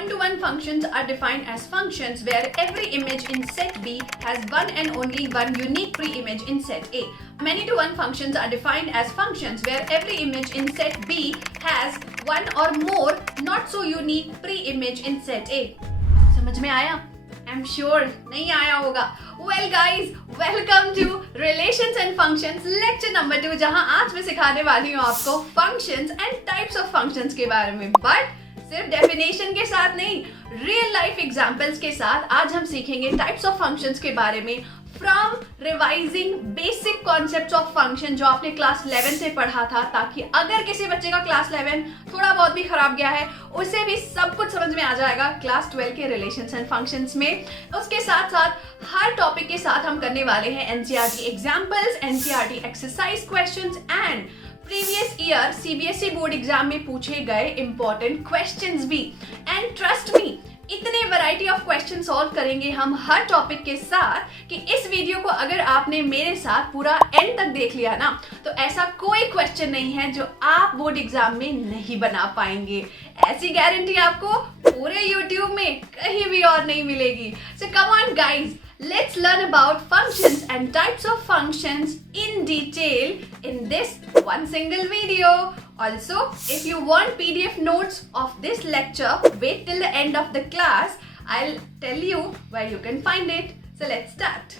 One-to-one functions are defined as functions where every image in set B has one and only one unique pre-image in set A. Many-to-one functions are defined as functions where every image in set B has one or more not so unique pre-image in set A. समझ में आया? I'm sure नहीं आया होगा. Well guys, welcome to Relations and Functions lecture number 2, जहां आज मैं सिखाने वाली हूँ आपको functions and types of functions के बारे में. But सिर्फ डेफिनेशन के साथ नहीं, रियल लाइफ एग्जांपल्स के साथ आज हम सीखेंगे टाइप्स ऑफ फंक्शंस के बारे में from revising basic concepts of function जो आपने क्लास 11 से पढ़ा था, ताकि अगर किसी बच्चे का क्लास 11 थोड़ा बहुत भी खराब गया है उसे भी सब कुछ समझ में आ जाएगा क्लास 12 के रिलेशंस एंड फंक्शंस में. उसके साथ साथ हर टॉपिक के साथ हम करने वाले हैं NCERT examples, NCERT exercise questions and previous year CBSE board exam में पूछे गए इंपॉर्टेंट क्वेश्चंस भी. एंड ट्रस्ट मी, इतने वैरायटी ऑफ क्वेश्चन सॉल्व करेंगे हम हर टॉपिक के साथ कि इस वीडियो को अगर आपने मेरे साथ पूरा एंड तक देख लिया ना, तो ऐसा कोई क्वेश्चन नहीं है जो आप बोर्ड एग्जाम में नहीं बना पाएंगे. ऐसी गारंटी आपको पूरे यूट्यूब में कहीं भी और नहीं मिलेगी. So come on guys, let's learn about functions and types of functions in detail in this one single video. Also, if you want PDF notes of this lecture, wait till the end of the class. I'll tell you where you can find it. So let's start.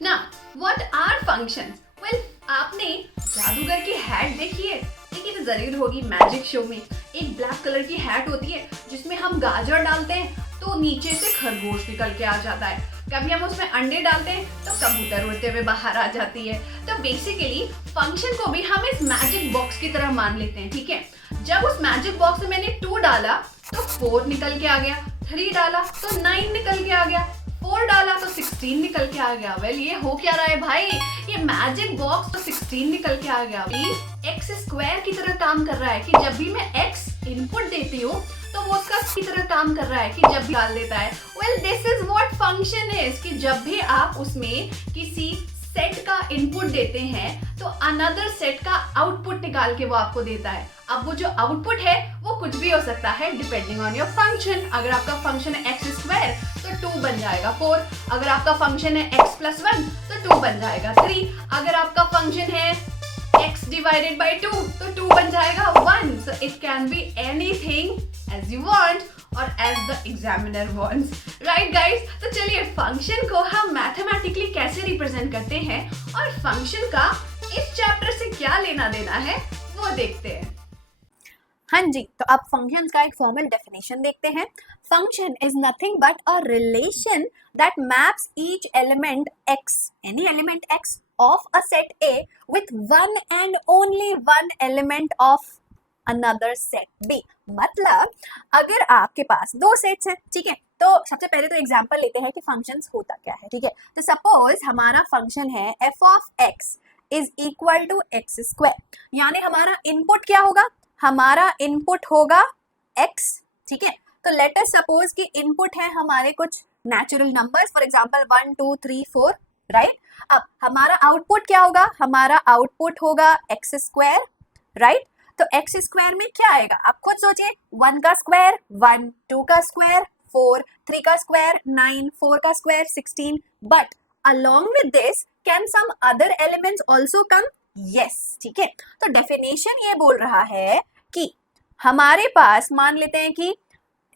Now, what are functions? Well, आपने जादूगर की hat देखी है? देखी तो जरूर होगी magic show में. एक ब्लैक कलर की हैट होती है जिसमें हम गाजर डालते हैं तो नीचे से खरगोश निकल के आ जाता है. कभी हम उसमें अंडे डालते हैं तो कबूतर उड़ते हुए बाहर आ जाती है. तो बेसिकली फंक्शन को भी हम इस मैजिक बॉक्स की तरह मान लेते हैं. ठीक है, जब उस मैजिक बॉक्स में मैंने 2 डाला तो 4 निकल के आ गया, 3 डाला तो 9 निकल के आ गया, 4 डाला तो 16 निकल के आ गया. वेल, ये हो क्या रहा है भाई? ये मैजिक बॉक्स तो 16 निकल के आ गया. एक्स स्क्वायर की तरह काम कर रहा है कि जब भी मैं एक्स इनपुट देती हूँ तो वो उसका की तरह काम कर रहा है कि जब भी डाल देता है. Well, this is what function is कि जब भी आप उसमें किसी सेट का इनपुट देते हैं तो अनदर सेट का आउटपुट निकाल के वो आपको देता है. अब वो जो आउटपुट है वो कुछ भी हो सकता है डिपेंडिंग ऑन योर फंक्शन. अगर आपका फंक्शन है एक्स स्क्वायर तो 2 बन जाएगा 4. अगर आपका फंक्शन है x + 1 तो 2 बन जाएगा 3. अगर आपका फंक्शन है x divided by 2 तो 2 बन जाएगा 1. So it can be anything as you want or as the examiner wants. Right guys? तो चलिए फंक्शन को हम मैथमेटिकली कैसे रिप्रेजेंट करते हैं और फंक्शन का इस चैप्टर से क्या लेना देना है वो देखते हैं. हाँ जी, तो आप फंक्शंस का एक फॉर्मल डेफिनेशन देखते हैं. Function is nothing but a relation that maps each element x, any element x of a set A with one and only one element of another set B. मतलब अगर आपके पास 2 sets हैं, ठीक है, तो सबसे पहले तो एग्जांपल लेते हैं कि फंक्शंस होता क्या है. ठीक है, तो सपोज हमारा फंक्शन है f of x is equal to x square. यानी हमारा इनपुट क्या होगा? हमारा इनपुट होगा x. ठीक है, तो लेट अस सपोज कि इनपुट है हमारे कुछ natural numbers, for example 1 2 3 4, right. अब हमारा आउटपुट क्या होगा? हमारा आउटपुट होगा एक्स स्क्वायर, राइट. तो एक्स स्क्वायर में क्या आएगा? आप खुद सोचिए. 1 का स्क्वायर 1, 2 का स्क्वायर 4, 3 का स्क्वायर 9, 4 का square 16. But along with this can some other elements also come? yes. ठीक है, तो डेफिनेशन ये बोल रहा है कि हमारे पास मान लेते हैं कि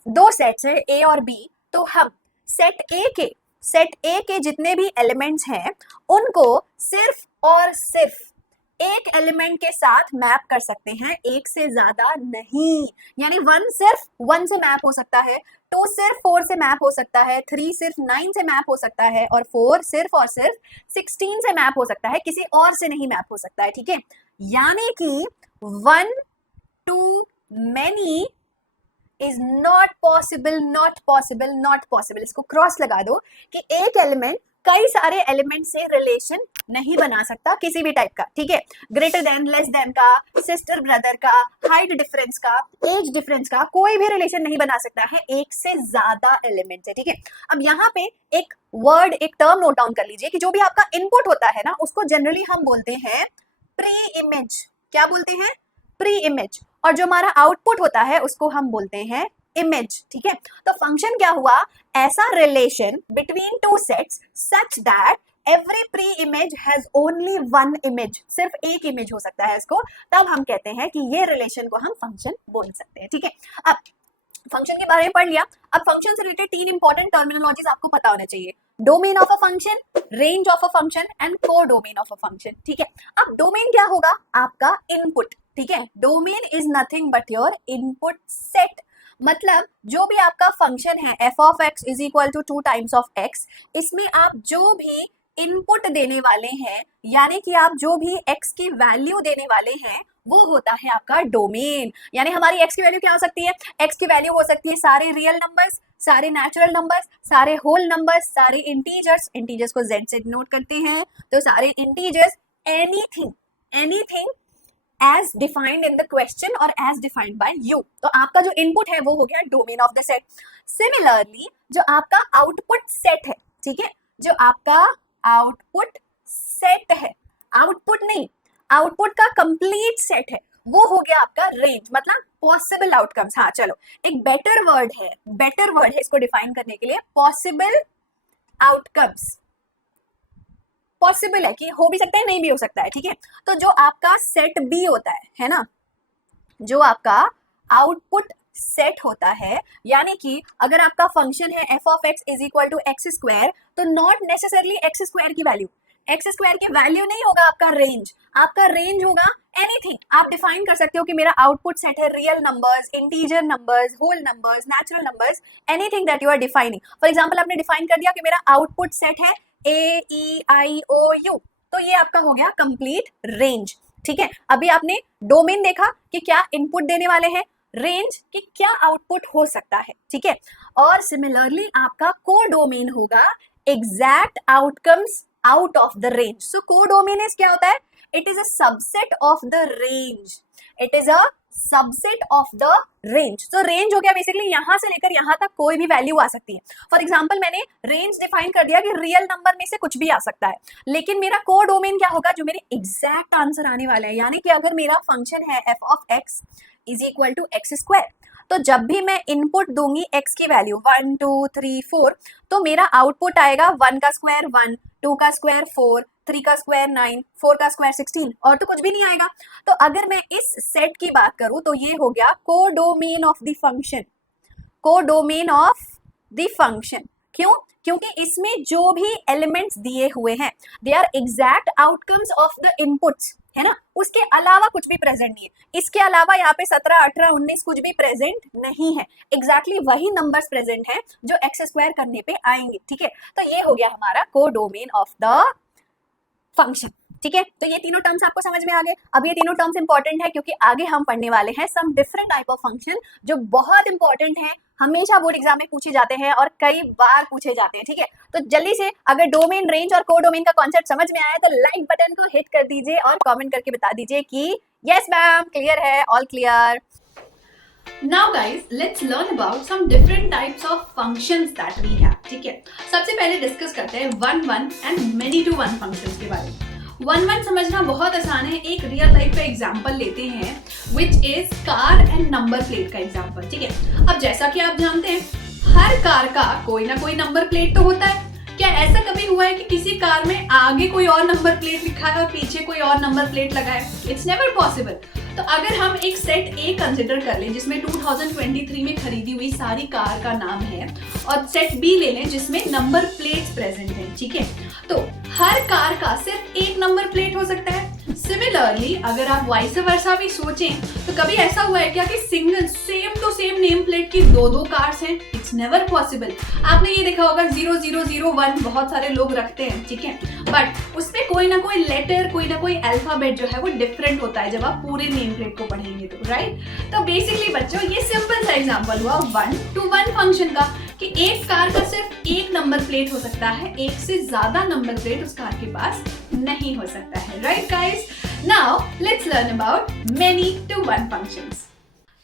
2 सेट्स है A और B, तो हम सेट A के जितने भी एलिमेंट्स हैं उनको सिर्फ और सिर्फ एक एलिमेंट के साथ मैप कर सकते हैं, एक से ज्यादा नहीं. यानी 1 सिर्फ 1 से मैप हो सकता है, 2 सिर्फ 4 से मैप हो सकता है, 3 सिर्फ 9 से मैप हो सकता है और 4 सिर्फ और सिर्फ 16 से मैप हो सकता है, किसी और से नहीं मैप हो सकता है. ठीक है, यानी कि 1 to many is not possible. इसको क्रॉस लगा दो कि एक एलिमेंट कई सारे एलिमेंट से रिलेशन नहीं बना सकता किसी भी टाइप का. ठीक है, ग्रेटर देन, लेस देन का, सिस्टर ब्रदर का, हाइट डिफरेंस का, एज डिफरेंस का, कोई भी रिलेशन नहीं बना सकता है एक से ज्यादा एलिमेंट से. ठीक है, अब यहाँ पे एक वर्ड, एक टर्म नोट डाउन कर लीजिए कि जो भी आपका इनपुट होता है ना, उसको जनरली हम बोलते हैं प्री इमेज. क्या बोलते हैं? Pre image. और जो हमारा आउटपुट होता है उसको हम बोलते हैं इमेज, ठीक है। तो फंक्शन क्या हुआ, ऐसा relation between two sets such that every pre image has only one image, सिर्फ एक इमेज हो सकता है इसको, तब हम कहते हैं कि ये रिलेशन को हम फंक्शन बोल सकते हैं, ठीक है। अब फंक्शन के बारे में पढ़ लिया, अब फंक्शन से रिलेटेड 3 इंपॉर्टेंट टर्मिनोलॉजीज आपको पता होने चाहिए, domain of a function, range of a function and को डोमेन ऑफ अ फंक्शन, ठीक है। अब डोमेन क्या होगा, आपका इनपुट, ठीक है। Domain is nothing but your input set, मतलब जो भी आपका फंक्शन है f of x is equal to 2 times of x, इसमें आप जो भी इनपुट देने वाले हैं, यानी कि आप जो भी x की वैल्यू देने वाले हैं वो होता है आपका डोमेन। यानी हमारी x की वैल्यू क्या हो सकती है, x की वैल्यू हो सकती है सारे रियल नंबर्स, सारे नेचुरल नंबर्स, सारे होल नंबर्स, सारे इंटीजर्स, इंटीजर्स को z से डिनोट करते हैं, तो सारे integers, anything as defined in the question or as defined by you। तो आपका जो इनपुट है वो हो गया domain of the set. Similarly जो आपका आउटपुट सेट है, ठीक है, जो आपका आउटपुट सेट है, आउटपुट नहीं, आउटपुट का कंप्लीट सेट है, वो हो गया आपका रेंज, मतलब पॉसिबल आउटकम्स। हाँ चलो, एक बेटर वर्ड है इसको डिफाइन करने के लिए, पॉसिबल आउटकम्स। पॉसिबल है कि हो भी सकता है, नहीं भी हो सकता है, ठीक है। तो जो आपका सेट बी होता है ना, जो आपका आउटपुट सेट होता है, यानी कि अगर आपका फंक्शन है f of x is equal to x square, तो नॉट नेसेसरली एक्स स्क्वायर की वैल्यू, एक्स स्क्वायर की वैल्यू नहीं होगा आपका रेंज, आपका रेंज होगा एनीथिंग। आप डिफाइन कर सकते हो कि मेरा आउटपुट सेट है real numbers, integer numbers, whole numbers, natural numbers, anything that you are defining. For example आपने डिफाइन कर दिया कि मेरा आउटपुट सेट है AEIOU, तो ये आपका हो गया कंप्लीट रेंज, ठीक है। अभी आपने डोमेन देखा कि क्या इनपुट देने वाले हैं, रेंज कि क्या आउटपुट हो सकता है, ठीक है। और सिमिलरली आपका को डोमेन होगा exact outcomes out of the range. So codomain is क्या होता है, it is a subset of the range, it is a subset of the range. तो रेंज हो गया बेसिकली यहां से लेकर यहां तक कोई भी वैल्यू आ सकती है। फॉर एग्जांपल मैंने रेंज डिफाइन कर दिया कि रियल नंबर में से कुछ भी आ सकता है, लेकिन मेरा को डोमेन क्या होगा, जो मेरे एग्जैक्ट आंसर आने वाला है। यानी कि अगर मेरा फंक्शन है f of x is equal to x square, तो जब भी मैं इनपुट दूंगी x की वैल्यू 1 2 3 4, तो मेरा आउटपुट आएगा 1 का स्क्वायर 1, 2 का स्क्वायर 4, 3 का स्क्वायर 9, 4 का स्क्वायर 16, और तो कुछ भी नहीं आएगा। तो अगर मैं इस सेट की बात करूं तो ये हो गया codomain of the function, codomain of the function. क्यों, क्योंकि इसमें जो भी एलिमेंट्स दिए हुए हैं they are exact outcomes of the inputs, है ना, उसके अलावा कुछ भी प्रेजेंट नहीं है। इसके अलावा यहाँ पे 17 18 19 कुछ भी प्रेजेंट नहीं है, एग्जैक्टली वही नंबर्स प्रेजेंट हैं जो एक्स स्क्वायर करने पे आएंगे, ठीक है। तो ये हो गया हमारा कोडोमेन ऑफ द फंक्शन, ठीक है। तो ये तीनों टर्म्स आपको समझ में आ गए। अब ये तीनों टर्म्स इंपॉर्टेंट है क्योंकि आगे हम पढ़ने वाले हैं some different type of function जो बहुत इंपॉर्टेंट है, हमेशा बोर्ड एग्जाम में पूछे जाते हैं और कई बार पूछे जाते हैं, ठीक है। तो जल्दी से अगर डोमेन, रेंज और कोडोमेन का कॉन्सेप्ट समझ में आया तो लाइक बटन को हिट कर दीजिए और कमेंट करके बता दीजिए कि यस मैम क्लियर है, all clear. Now guys, let's learn about some different types of functions that we have, ठीक है। सबसे पहले डिस्कस करते हैं 1-1 and many-to-1 functions के बारे में। 1-1 समझना बहुत आसान है, एक रियल लाइफ का एग्जाम्पल लेते हैं which is car and number plate का एग्जाम्पल, ठीक है। अब जैसा कि आप जानते हैं हर कार का कोई ना कोई नंबर प्लेट तो होता है। क्या ऐसा कभी हुआ है कि किसी कार में आगे कोई और नंबर प्लेट लिखा है और पीछे कोई और नंबर प्लेट लगा है? It's never possible. तो अगर हम एक सेट ए कंसिडर कर लें जिसमें 2023 में खरीदी हुई सारी कार का नाम है और सेट बी ले लें जिसमें नंबर प्लेट्स प्रेजेंट हैं, ठीक है, तो हर कार का सिर्फ एक नंबर प्लेट हो सकता है। सिमिलरली अगर आप वाइस वर्सा भी सोचें तो कभी ऐसा हुआ है क्या कि single same to same name plate की दो कार्स हैं? It's never possible. आपने ये देखा होगा 0001 बहुत सारे लोग रखते हैं, ठीक है, बट उसमें कोई ना कोई लेटर, कोई ना कोई अल्फाबेट जो है वो डिफरेंट होता है जब आप पूरे नेम प्लेट को पढ़ेंगे तो, राइट। तो बेसिकली बच्चों ये सिंपल सा एग्जांपल हुआ 1-to-1 फंक्शन का कि एक कार का सिर्फ एक नंबर प्लेट हो सकता है, एक से ज्यादा नंबर प्लेट उस कार के पास नहीं हो सकता है, right guys. Now let's learn about many-to-1 functions।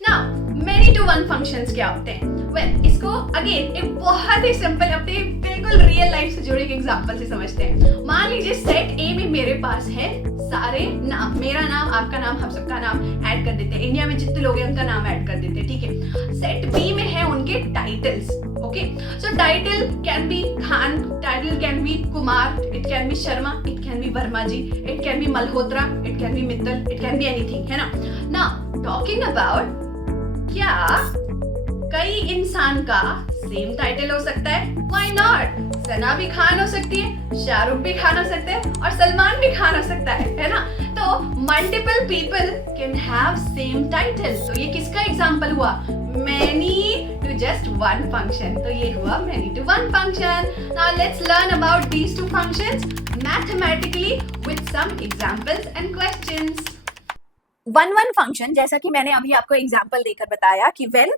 Now many-to-1 functions क्या होते हैं? Well, इसको अगेन एक बहुत ही सिंपल अपने बिल्कुल रियल लाइफ से जुड़े एक एग्जांपल से समझते हैं। मान लीजिए सेट ए में मेरे पास है सारे नाम, मेरा नाम, आपका नाम, हम सबका नाम ऐड कर देते हैं, इंडिया में जितने लोग हैं उनका नाम ऐड कर देते हैं, ठीक है। सेट बी में है उनके titles, okay. So title can be Khan, title can be Kumar, it can be Sharma, it can be Verma ji, it can be Malhotra, it can be Mittal, it can be anything, है ना। नाउ टॉकिंग अबाउट, क्या कई इंसान का सेम टाइटल हो सकता है? Why not? सना भी खान हो सकती है, शाहरुख भी खान हो सकते हैं और सलमान भी खान हो सकता है ना। तो multiple people can have same title. तो ये किसका एग्जांपल हुआ? many to just one function। तो ये हुआ many to one function। Now let's learn about these two functions mathematically with some examples and questions। One function, जैसा कि मैंने अभी आपको एग्जांपल देकर बताया कि when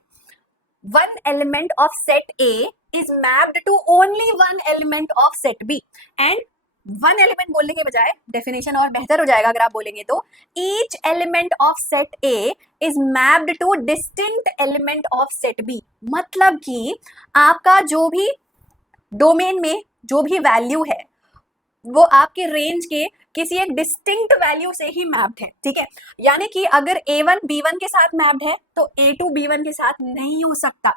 one element of set A is mapped to only one element of set B, and one element बोलने के बजाय डेफिनेशन और बेहतर हो जाएगा अगर आप बोलेंगे तो each element of set A is mapped to distinct element of set B. मतलब कि आपका जो भी डोमेन में जो भी वैल्यू है वो आपके रेंज के किसी एक डिस्टिंक्ट वैल्यू से ही मैप्ड है, ठीक है। यानी कि अगर A1 B1 के साथ मैप्ड है तो A2 B1 के साथ नहीं हो सकता,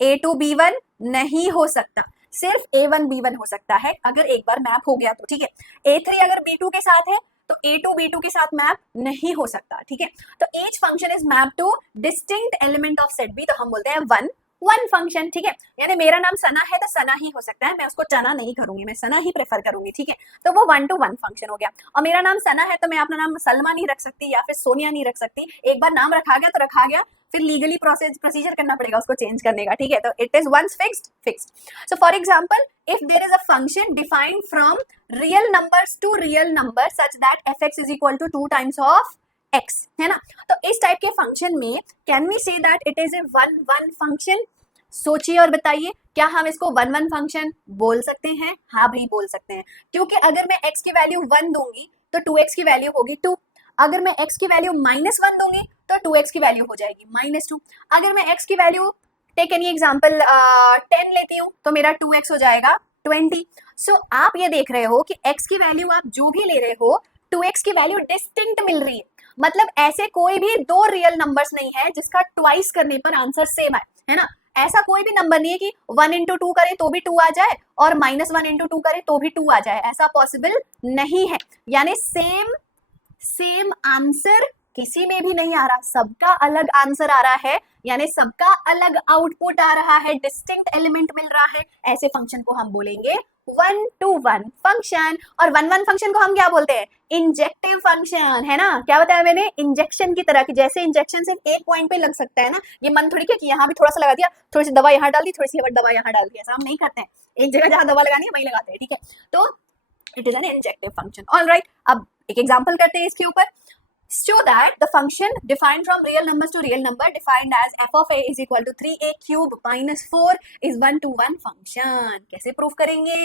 A2 B1 नहीं हो सकता, सिर्फ A1 B1 हो सकता है अगर एक बार मैप हो गया तो, ठीक है। A3 अगर B2 के साथ है तो A2 B2 के साथ मैप नहीं हो सकता, ठीक है। तो each function is map to distinct element of set B, तो हम बोलते हैं वन फंक्शन, ठीक है। यानी मेरा नाम सना है तो सना ही हो सकता है, मैं उसको चना नहीं करूंगी, मैं सना ही प्रेफर करूंगी, ठीक है। तो वो वन टू वन फंक्शन हो गया। और मेरा नाम सना है तो मैं अपना नाम सलमा नहीं रख सकती या फिर सोनिया नहीं रख सकती, एक बार नाम रखा गया तो रखा गया, फिर लीगली प्रोसीजर करना पड़ेगा उसको चेंज करने का, ठीक है। तो it is once fixed. So for example, if there is a function defined from real numbers to real number such that fx is equal to 2 times of x, है ना। तो इस टाइप के फंक्शन में can we say that it is a one function? सोचिए और बताइए, क्या हम इसको वन फंक्शन बोल सकते हैं? हाँ भाई बोल सकते हैं, क्योंकि अगर मैं x की वैल्यू 1 दूंगी तो 2x की वैल्यू होगी 2, अगर मैं x की वैल्यू -1 दूंगी तो 2x की वैल्यू हो जाएगी -2, अगर मैं x की वैल्यू टेक एनी एग्जांपल 10 लेती हूँ तो मेरा 2x हो जाएगा 20। सो आप ये देख रहे हो कि x की वैल्यू आप जो भी ले रहे हो 2x की वैल्यू डिस्टिंक्ट मिल रही है, मतलब ऐसे कोई भी दो रियल नंबर्स नहीं है जिसका ट्वाइस करने पर आंसर सेम है ना। ऐसा कोई भी नंबर नहीं है कि 1 into 2 करे तो भी 2 आ जाए और -1 into 2 करे तो भी 2 आ जाए, ऐसा पॉसिबल नहीं है। यानी सेम आंसर किसी में भी नहीं आ रहा, सबका अलग आंसर आ रहा है, यानी सबका अलग आउटपुट आ रहा है, डिस्टिंक्ट एलिमेंट मिल रहा है। ऐसे फंक्शन को हम बोलेंगे वन टू वन फंक्शन। और वन फंक्शन को हम क्या बोलते हैं? इंजेक्टिव फंक्शन, है ना। क्या बताया मैंने? इंजेक्शन की तरह की, जैसे इंजेक्शन सिर्फ एक पॉइंट पे लग सकता है ना, ये मन थोड़ी कि यहाँ भी थोड़ा सा लगा दिया, थोड़ी सी दवा यहाँ डाल दी, थोड़ी सी दवा यहाँ डाल दी, ऐसा हम नहीं करते हैं। एक जगह जहां दवा लगानी है वहीं लगाते हैं, ठीक है। तो it is an injective function. Alright, अब एक एग्जांपल करते हैं इसके ऊपर। Show that the function defined from real numbers to real number defined as f of a is equal to 3a cube minus 4 is 1 to 1 function। कैसे proof करेंगे?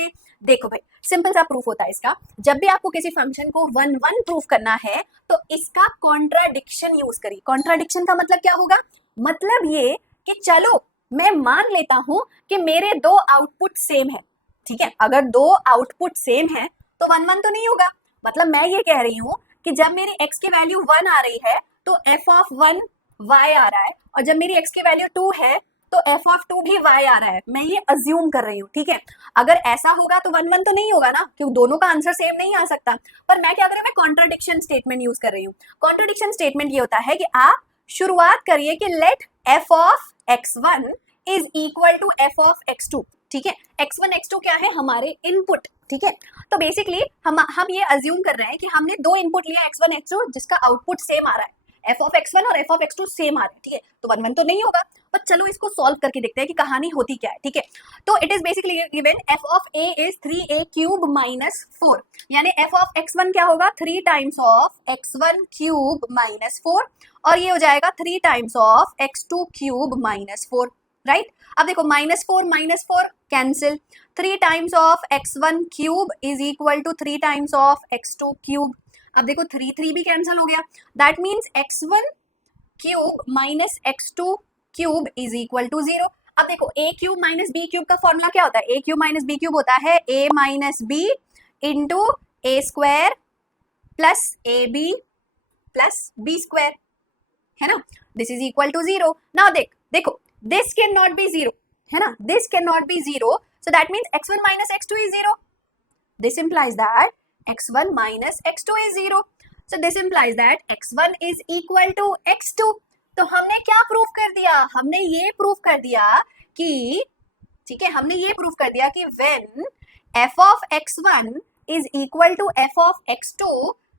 देखो भाई, सिंपल सा प्रूफ होता है इसका। जब भी आपको किसी फंक्शन को 1 प्रूफ करना है तो इसका कॉन्ट्राडिक्शन यूज करिए। कॉन्ट्राडिक्शन का मतलब क्या होगा? मतलब ये कि चलो मैं मान लेता हूं कि मेरे दो आउटपुट सेम है, ठीक है। अगर दो आउटपुट सेम है तो 1 तो नहीं होगा। मतलब मैं ये कह रही हूं कि जब मेरी x की वैल्यू 1 आ रही है तो f of 1 y आ रहा है, और जब मेरी x की वैल्यू 2 है तो f of 2 भी y आ रहा है। मैं ये अज्यूम कर रही हूँ, ठीक है। अगर ऐसा होगा तो 1 तो नहीं होगा ना, क्योंकि दोनों का आंसर सेम नहीं आ सकता। पर मैं क्या कर रही हूँ? मैं कॉन्ट्राडिक्शन स्टेटमेंट यूज कर रही हूँ। कॉन्ट्राडिक्शन स्टेटमेंट ये होता है कि आप शुरुआत करिए कि let f of x1 is equal to f of x2, ठीक है। x1 x2 क्या है? हमारे इनपुट, ठीक है। तो बेसिकली हम ये अज्यूम कर रहे हैं कि हमने दो इनपुट लिया x1 x2 जिसका आउटपुट सेम आ रहा है, f of x1 और f of x2 सेम आ रहा है, ठीक है। तो 1 तो नहीं होगा, पर चलो इसको सॉल्व करके देखते हैं कि कहानी होती क्या है, ठीक है। तो it is basically given f of a is 3a cube minus 4, यानी f of x1 क्या होगा? 3 times of x1 cube minus 4, और ये हो जाएगा 3 times of x2 cube minus 4, right. अब देखो -4 cancel, 3 times of x1 cube is equal to 3 times of x2 cube. अब देखो 3 भी कैंसिल हो गया, that means x1 cube minus x2 cube is equal to 0। अब देखो a cube minus b cube का फॉर्मूला क्या होता है? a cube minus b cube होता है a minus b into a square plus a b plus b square, है ना, this is equal to 0। Now देखो दिस कैन नॉट बी 0, है ना, this can not be 0, so that means x1 minus x2 is 0. This implies that x1 minus x2 is 0. So this implies that x1 is equal to x2. तो हमने क्या proof कर दिया, हमने ये proof कर दिया कि, ठीक है, हमने ये प्रूफ कर दिया कि when f of x1 is equal to f of x2,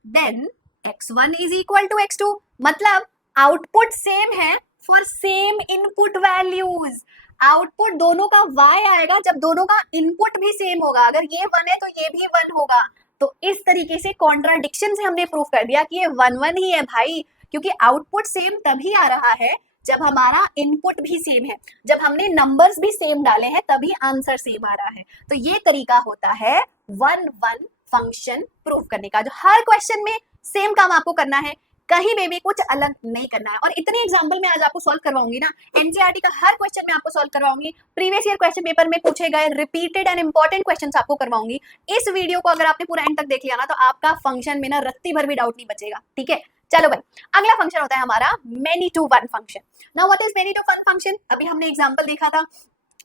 then x1 is equal to x2. मतलब आउटपुट सेम है for same input values. Output दोनों का y आएगा जब दोनों का इनपुट भी सेम होगा। अगर ये 1 है तो ये भी 1 होगा। तो इस तरीके से कॉन्ट्राडिक्शन से हमने प्रूफ कर दिया कि ये 1 ही है भाई, क्योंकि आउटपुट सेम तभी आ रहा है जब हमारा इनपुट भी सेम है, जब हमने नंबर्स भी सेम डाले हैं तभी आंसर सेम आ रहा है। तो ये तरीका होता है 1-1 फंक्शन प्रूफ करने का, जो हर क्वेश्चन में सेम काम आपको करना है, कहीं में भी कुछ अलग नहीं करना है। और इतने एग्जाम्पल मैं आज आपको सॉल्व करवाऊंगी ना, एनसीईआरटी का हर क्वेश्चन मैं आपको सॉल्व करवाऊंगी, प्रीवियस ईयर क्वेश्चन पेपर में पूछे गए रिपीटेड एंड इंपॉर्टेंट क्वेश्चंस आपको करवाऊंगी। इस वीडियो को अगर आपने पूरा एंड तक देख लिया ना तो आपका फंक्शन में ना रत्ती भर भी डाउट नहीं बचेगा, ठीक है। चलो भाई, अगला फंक्शन होता है हमारा many to one function. Now what is many to one function? अभी हमने एग्जांपल देखा था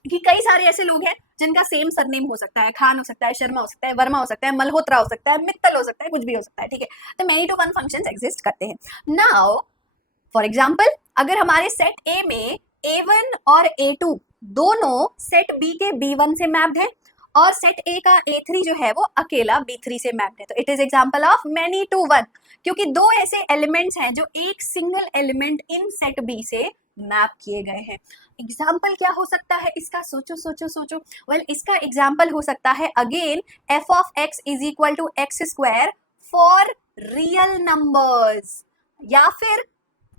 कि कई सारे ऐसे लोग हैं जिनका सेम सरनेम हो सकता है, खान हो सकता है, शर्मा हो सकता है, वर्मा हो सकता है, मल्होत्रा हो सकता है, मित्तल हो सकता है, कुछ भी हो सकता है, ठीक है। तो many to one functions exist करते हैं। नाउ फॉर एग्जांपल, अगर हमारे सेट ए में A1 और A2 दोनों सेट B के B1 से मैप्ड है और सेट A का A3 जो है वो अकेला B3 से मैप्ड है, तो it is example of many to one, क्योंकि दो ऐसे एलिमेंट्स हैं जो एक single element in set B से मैप किए गए हैं। एग्जाम्पल क्या हो सकता है इसका? सोचो सोचो सोचो। वेल, इसका एग्जाम्पल हो सकता है again f of x is equal to x square for real numbers, या फिर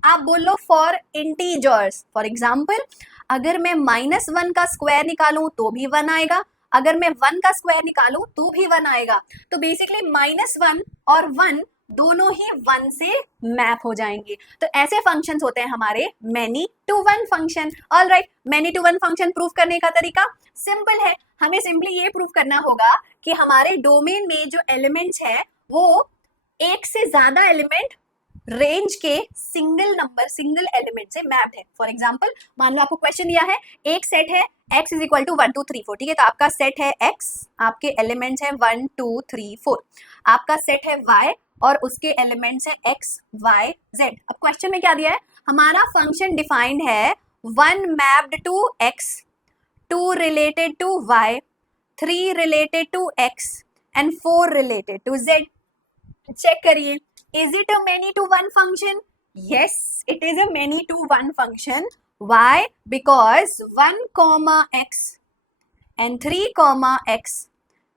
आप बोलो फॉर इंटीजर्स। फॉर एग्जाम्पल, अगर मैं -1 का स्क्वायर निकालूं तो भी 1 आएगा, अगर मैं 1 का स्क्वायर निकालूं तो भी 1 आएगा। तो बेसिकली -1 और 1 दोनों ही 1 से मैप हो जाएंगे। तो ऐसे फंक्शंस होते हैं हमारे many to one function. Alright, many to one function proof करने का तरीका सिंपल है। हमें सिंपली ये प्रूफ करना होगा कि हमारे डोमेन में जो एलिमेंट्स है वो एक से ज्यादा एलिमेंट रेंज के सिंगल नंबर, सिंगल एलिमेंट से मैप्ड है। फॉर एग्जाम्पल, मान लो आपको क्वेश्चन दिया है, एक सेट है x इज इक्वल टू 1 2 3 4, ठीक है। तो आपका सेट है x, आपके एलिमेंट्स है 1 2 3 4। आपका सेट है y और उसके एलिमेंट्स है x y z। अब क्वेश्चन में क्या दिया है? हमारा फंक्शन डिफाइंड है 1 mapped to x, 2 related to y, 3 related to x and 4 related to z। Check करिए, is it a many to one function? Yes, it is a many to one function. Why? Because 1 comma x and 3 comma x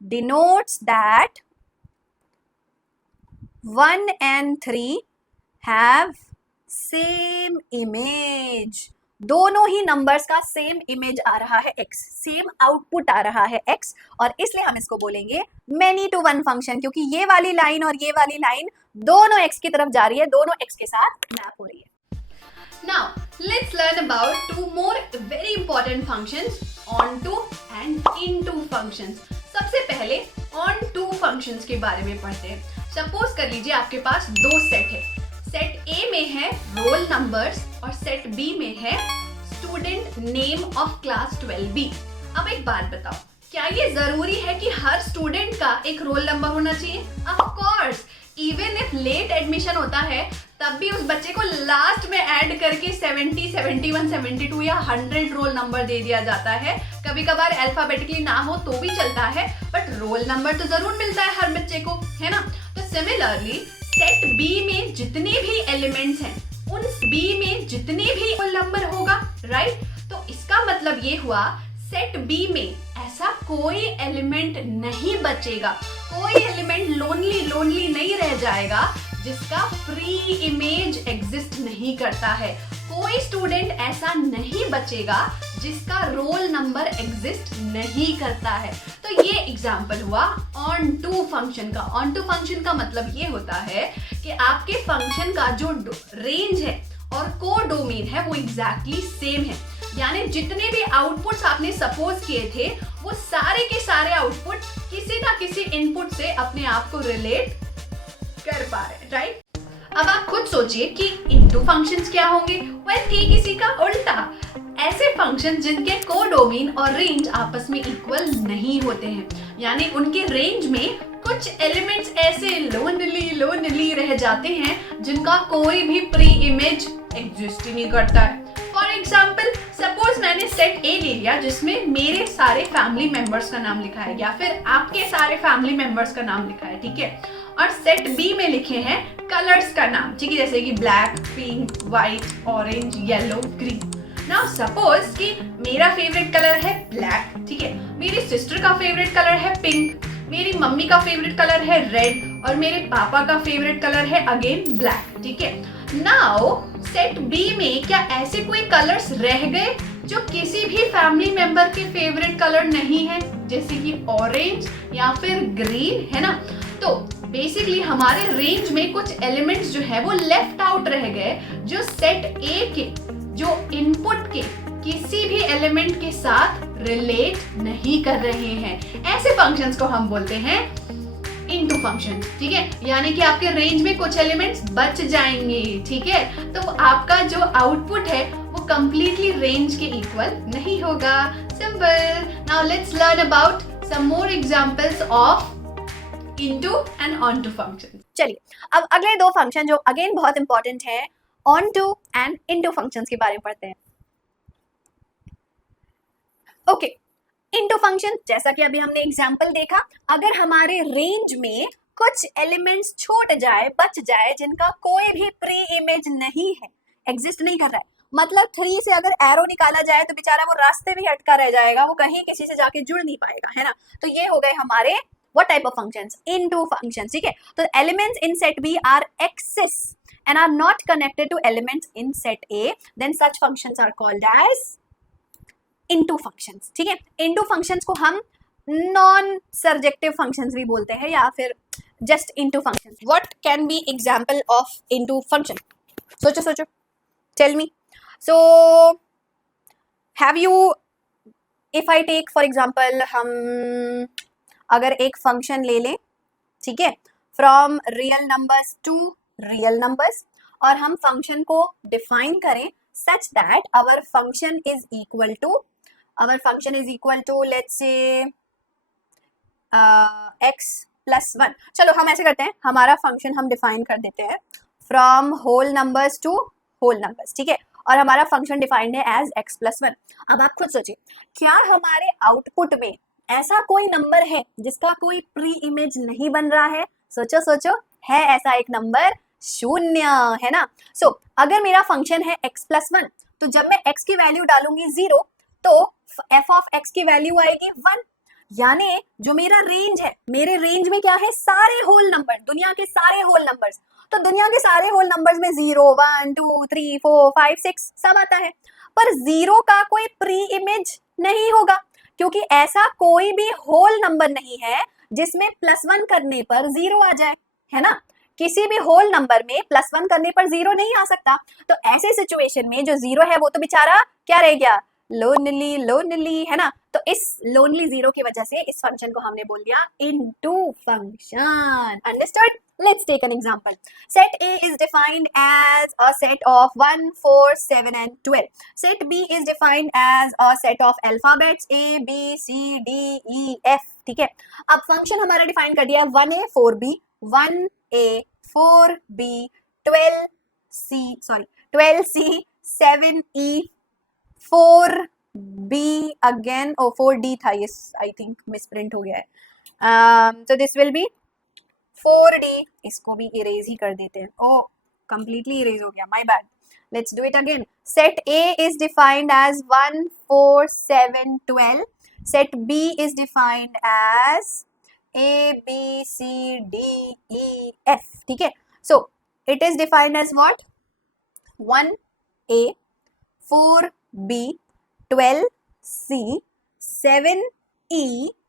denotes that 1 and 3 have same image. दोनों ही numbers का same image आ रहा है x, same output आ रहा है x, और इसलिए हम इसको बोलेंगे मेनी टू वन फंक्शन, क्योंकि ये वाली लाइन और ये वाली लाइन दोनों x की तरफ जा रही है, दोनों x के साथ मैप हो रही है। Now, let's learn about two more very important functions, onto and into functions. सबसे पहले onto functions के बारे में पढ़ते हैं। सपोज कर लीजिए आपके पास दो सेट है, सेट A में है रोल नंबर्स और सेट B में है student name of class 12B। अब एक बात बताओ, क्या ये जरूरी है कि हर स्टूडेंट का एक रोल नंबर होना चाहिए? Of course, even if late admission होता है तब भी उस बच्चे को लास्ट में ऐड करके 70, 71, 72 या 100 रोल नंबर दे दिया जाता है। कभी कभार अल्फाबेटिकली ना हो तो भी चलता है, बट रोल नंबर तो जरूर मिलता है हर बच्चे को, है ना। तो सिमिलरली सेट B में जितने भी एलिमेंट्स हैं उन B में जितने भी रोल नंबर होगा, राइट। तो इसका मतलब ये हुआ सेट B में ऐसा कोई एलिमेंट नहीं बचेगा, कोई एलिमेंट लोनली नहीं रह जाएगा जिसका फ्री इमेज एग्जिस्ट नहीं करता है। कोई स्टूडेंट ऐसा नहीं बचेगा जिसका रोल नंबर एग्जिस्ट नहीं करता है। तो ये एग्जांपल हुआ ऑन टू फंक्शन का। ऑन टू फंक्शन का मतलब ये होता है कि आपके फंक्शन का जो रेंज है और को डोमेन है वो एग्जैक्टली सेम है, यानी जितने भी आउटपुट्स आपने सपोज किए थे वो सारे के सारे आउटपुट किसी ना किसी इनपुट से अपने आप को रिलेट कर पा रहे हैं, राइट? अब आप खुद सोचिए कि इनटू फंक्शंस क्या होंगे। वेल, ठीक इसी का उल्टा, ऐसे फंक्शन जिनके कोडोमेन और रेंज आपस में इक्वल नहीं होते हैं, यानी उनके रेंज में कुछ एलिमेंट्स ऐसे लोनली रह जाते हैं जिनका कोई भी प्री इमेज एग्जिस्ट ही नहीं करता है। फॉर एग्जाम्पल, सपोज मैंने सेट ए ले लिया जिसमें मेरे सारे फैमिली मेंबर्स का नाम लिखा है या फिर आपके सारे फैमिली मेंबर्स का नाम लिखा है, ठीक है, और सेट बी में लिखे हैं कलर्स का नाम, ठीक है, जैसे कि black, pink, white, orange, yellow, green. Now suppose कि मेरा फेवरेट कलर है ब्लैक, ठीक है, मेरी सिस्टर का फेवरेट कलर है पिंक, मेरी मम्मी का फेवरेट कलर है रेड और मेरे पापा का फेवरेट कलर है अगेन ब्लैक, ठीक है। नाउ सेट बी में क्या ऐसे कोई कलर्स रह गए जो किसी भी फैमिली मेंबर के फेवरेट कलर नहीं है, जैसे कि ऑरेंज या फिर ग्रीन, है ना? तो बेसिकली हमारे रेंज में कुछ एलिमेंट्स जो है वो लेफ्ट आउट रह गए, जो सेट ए के जो इनपुट के किसी भी एलिमेंट के साथ रिलेट नहीं कर रहे हैं। ऐसे फंक्शंस को हम बोलते हैं इनटू फंक्शन, ठीक है, यानी कि आपके रेंज में कुछ एलिमेंट्स बच जाएंगे, ठीक है, तो आपका जो आउटपुट है वो कंप्लीटली रेंज के इक्वल नहीं होगा। Simple. Now let's learn about some more examples of into and onto function. चलिए, अब अगले दो फंक्शन जो अगेन बहुत इंपॉर्टेंट है, ऑनटू एंड इनटू फंक्शंस के बारे में पढ़ते हैं। ओके, इनटू फंक्शन, जैसा कि अभी हमने एग्जांपल देखा, अगर हमारे रेंज में कुछ एलिमेंट्स छूट जाए, बच जाए, जिनका कोई भी प्री इमेज नहीं है, एग्जिस्ट नहीं कर रहा है, मतलब 3 से अगर एरो निकाला जाए तो बेचारा वो रास्ते में ही अटका रह जाएगा, वो कहीं किसी से जाके जुड़ नहीं पाएगा, है ना? तो ये हो गए हमारे what type of functions? Into functions, ठीक है। तो elements in set B are excess and are not connected to elements in set A, then such functions are called as into functions, ठीक है। into functions को हम non surjective functions भी बोलते हैं या फिर just into functions। what can be example of into function? सोचो, tell me। so have you, if I take for example, हम अगर एक फंक्शन ले लें, ठीक है, from real numbers to real numbers, और हम फंक्शन को डिफाइन करें such that our function is equal to let's say x plus 1। चलो हम ऐसे करते हैं, हमारा फंक्शन हम डिफाइन कर देते हैं from whole numbers to whole numbers, ठीक है, और हमारा फंक्शन डिफाइंड है एज x प्लस 1। अब आप खुद सोचिए, क्या हमारे आउटपुट में ऐसा कोई नंबर है जिसका कोई प्री इमेज नहीं बन रहा है? सोचो, है ऐसा एक नंबर? शून्य, है ना? सो अगर मेरा फंक्शन है x प्लस 1, तो जब मैं x की वैल्यू डालूंगी 0, तो f ऑफ x की वैल्यू आएगी 1, यानी जो मेरा रेंज है, मेरे रेंज में क्या है? सारे होल नंबर, दुनिया के सारे होल नंबर्स। तो दुनिया के सारे होल नंबर्स में 0, 1, 2, 3, 4, 5, 6 सब आता है, पर 0 का कोई प्री इमेज नहीं होगा, क्योंकि ऐसा कोई भी होल नंबर नहीं है जिसमें +1 करने पर 0 आ जाए, है ना? किसी भी होल नंबर में +1 करने पर 0 नहीं आ सकता। तो ऐसे सिचुएशन में जो 0 है वो तो बेचारा क्या रह गया? लोनली, है ना? तो इस लोनली 0 की वजह से इस फंक्शन को हमने बोल दिया into function. Understood? Let's take an example. Set A is defined as a set of 1, 4, 7 and 12. Set B is defined as a set of alphabets A, B, C, D, E, F. ठीक है, अब function हमारा define कर दिया 1A 4B, 1A 4B 12C 7E 4B again, 4D था ये, I think misprint हो गया है। तो दिस विल बी 4D, इसको भी इरेज ही कर देते हैं। ओ, कंप्लीटली इरेज हो गया, my bad. Let's do it again. Set A is defined as 1, 4, 7, 12. Set B is defined as A, B, C, D, E, F. ठीक है, so it is defined as what? 1A, 4B, 12C, 7E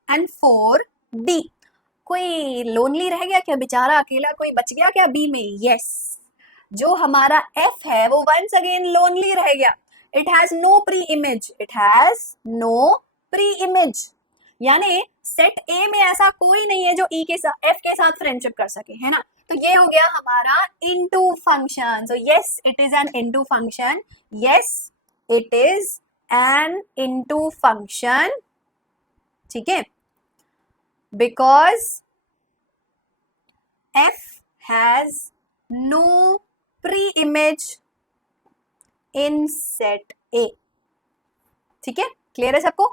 and 4D. कोई lonely रह गया क्या? बेचारा अकेला कोई बच गया क्या बी में? यस, जो हमारा एफ है वो वंस अगेन लोनली रह गया। It has no pre image, यानी सेट ए में ऐसा कोई नहीं है जो ई के साथ, एफ के साथ फ्रेंडशिप कर सके, है ना? तो ये हो गया हमारा into function. So yes it is an into function. Yes it is an into function. ठीक है, because f has no pre-image in set A. ठीक है, क्लियर है सबको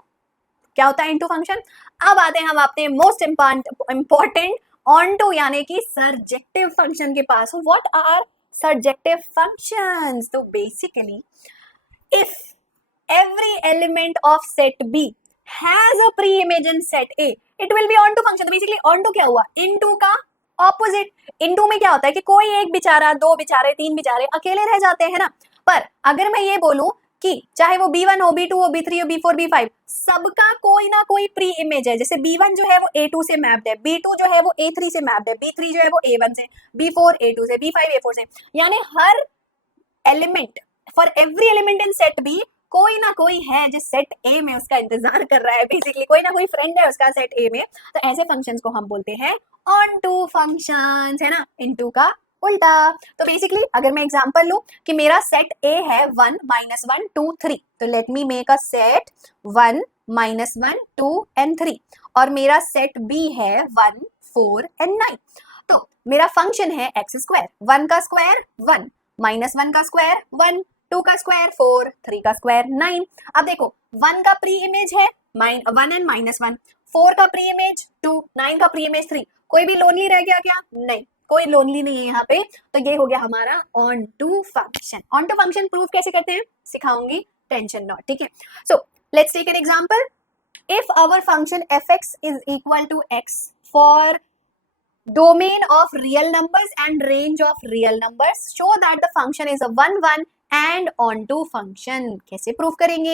क्या होता है इनटू फंक्शन. अब आते हैं हम अपने मोस्ट इंपॉर्टेंट ऑनटू यानी कि सर्जेक्टिव फंक्शन के पास. What are surjective functions? तो basically if every element of set B has a pre-image in set A, it will be onto function. तो basically onto क्या हुआ? into का opposite. into में क्या होता है कि कोई एक बेचारा, दो बेचारे, तीन बेचारे अकेले रह जाते हैं ना. पर अगर मैं ये बोलूं कि चाहे वो B1 हो, B2 हो, B3 हो, B4, B5, सबका कोई ना कोई प्री इमेज है. जैसे B1 जो है वो A2 से मैप्ड है, B2 जो है वो A3 से मैप्ड है, B3 जो है वो A1 से, B4 A2 से, B5 A4 से. यानी हर element, for every element in set B कोई ना कोई है जो सेट ए में उसका इंतजार कर रहा है. बेसिकली कोई ना कोई फ्रेंड है उसका सेट ए में. तो ऐसे फंक्शंस को हम बोलते हैं ऑन टू फंक्शंस, है ना, इनटू का उल्टा. तो बेसिकली अगर मैं एग्जांपल लूं कि मेरा सेट ए है 1 -1 2 3, तो let me make a set 1 -1 2 and 3, और मेरा सेट बी है 1 4 and 9. तो मेरा फंक्शन है x स्क्वायर. 1 का स्क्वायर 1, -1 का स्क्वायर 1, 2 का स्क्वायर 4, 3 का स्क्वायर 9. अब देखो 1 का प्री इमेज है 1 एंड -1, 4 का प्री इमेज 2, 9 का प्री इमेज 3. कोई भी लोनली रह गया क्या? नहीं, कोई लोनली नहीं है यहाँ पे. तो ये हो गया हमारा onto function. Onto function proof कैसे करते हैं सिखाऊंगी, टेंशन नॉट. ठीक है, so let's take an example. If our function fx is equal to x for domain of real numbers and range of real numbers, show that the function is a 1 and onto function. कैसे proof करेंगे?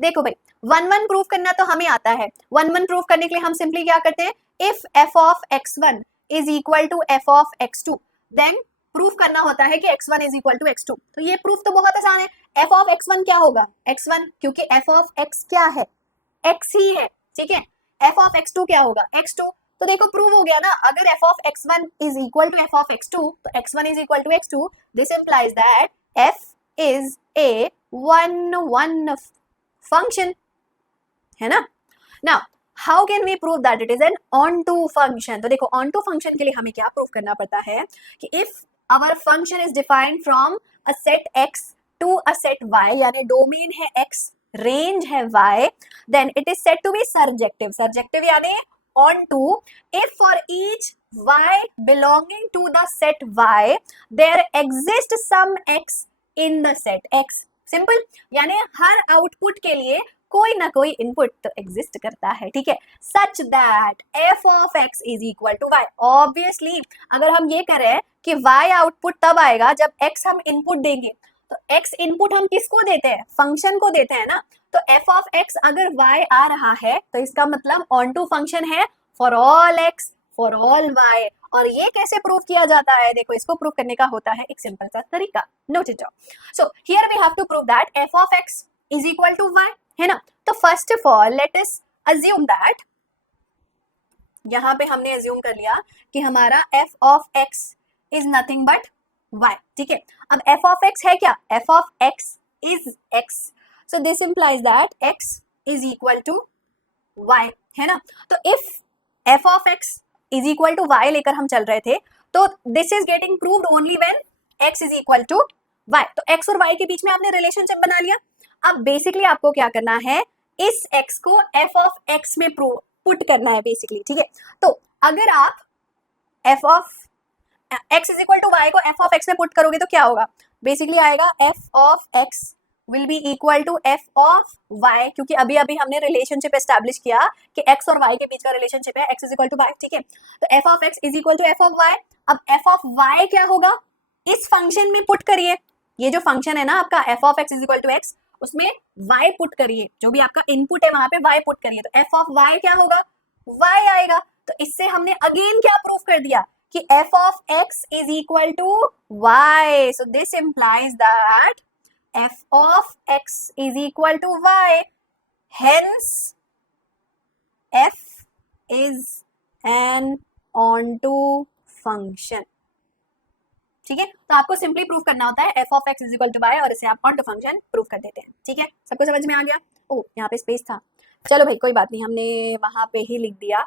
देखो भाई 1 proof करना तो हमें आता है. 1 proof करने के लिए हम सिंपली क्या करते हैं, if f of x1 is equal to f of x2, then proof करना होता है कि x1 is equal to x2. तो ये प्रूफ तो बहुत आसान है. f of x1 क्या होगा? x1, क्योंकि f of x क्या है? x ही है. ठीक है, f of x2 क्या होगा? x2. तो देखो प्रूव हो गया ना. अगर f of x1 is equal to f of x2, तो x1 is equal to x2. This implies that f is a 1 function, है ना. Now how can we prove that it is an onto function? तो देखो onto function के लिए हमें क्या prove करना पड़ता है कि if our function is defined from a set x to a set y, यानी डोमेन है x, रेंज है y, then it is said to be surjective. surjective यानी onto if for each y belonging to the set y there exists some x in the set x. Simple, यानी हर output के लिए कोई ना कोई input तो exist करता है. ठीक है, such that f of x is equal to y. Obviously अगर हम ये करें कि y आउटपुट तब आएगा जब x हम इनपुट देंगे. तो x इनपुट हम किसको देते हैं? फंक्शन को देते हैं ना. तो f of x अगर y आ रहा है तो इसका मतलब ऑन टू फंक्शन है for all x for all y. और ये कैसे प्रूव किया जाता है? देखो इसको प्रूव करने का होता है एक सिंपल सा तरीका. Note it down. So here we have to prove that f of x is equal to y, है ना. तो first of all let us assume that, यहां पे हमने अज्यूम कर लिया कि हमारा f of x is nothing but y. ठीक है, अब f of x है क्या? f of x is x. So this implies that x is equal to y, है ना. तो if f of x is equal to y लेकर हम चल रहे थे, तो this is getting proved only when x is equal to y. तो x और y के बीच में आपने रिलेशनशिप बना लिया. अब बेसिकली आपको क्या करना है, इस x को f of x में पुट करना है बेसिकली. ठीक है, तो अगर आप f of x is equal to y को f of x में पुट करोगे तो क्या होगा? बेसिकली आएगा f of x will be equal to f of y, क्योंकि अभी अभी हमने रिलेशनशिप एस्टैब्लिश किया कि x और y के बीच का रिलेशनशिप है x is equal to y. ठीक है, तो f of x is equal to f of y. अब f of y क्या होगा? इस फंक्शन में पुट करिए. ये जो फंक्शन है ना आपका f of x is equal to x, उसमें y पुट करिए. जो भी आपका इनपुट है वहां पे y पुट करिए. तो f of y क्या होगा? y आएगा. तो इससे हमने अगेन क्या प्रूफ कर दिया कि f of x is equal to y. So this implies that f of x is equal to y. Hence f is an onto function. ठीक है, तो आपको सिंपली प्रूव करना होता है f of x is equal to y और इसे आप ऑन टू फंक्शन प्रूव कर देते हैं। ठीक है, सबको समझ में आ गया? ओ यहाँ पे स्पेस था, चलो भाई कोई बात नहीं, हमने वहां पे ही लिख दिया।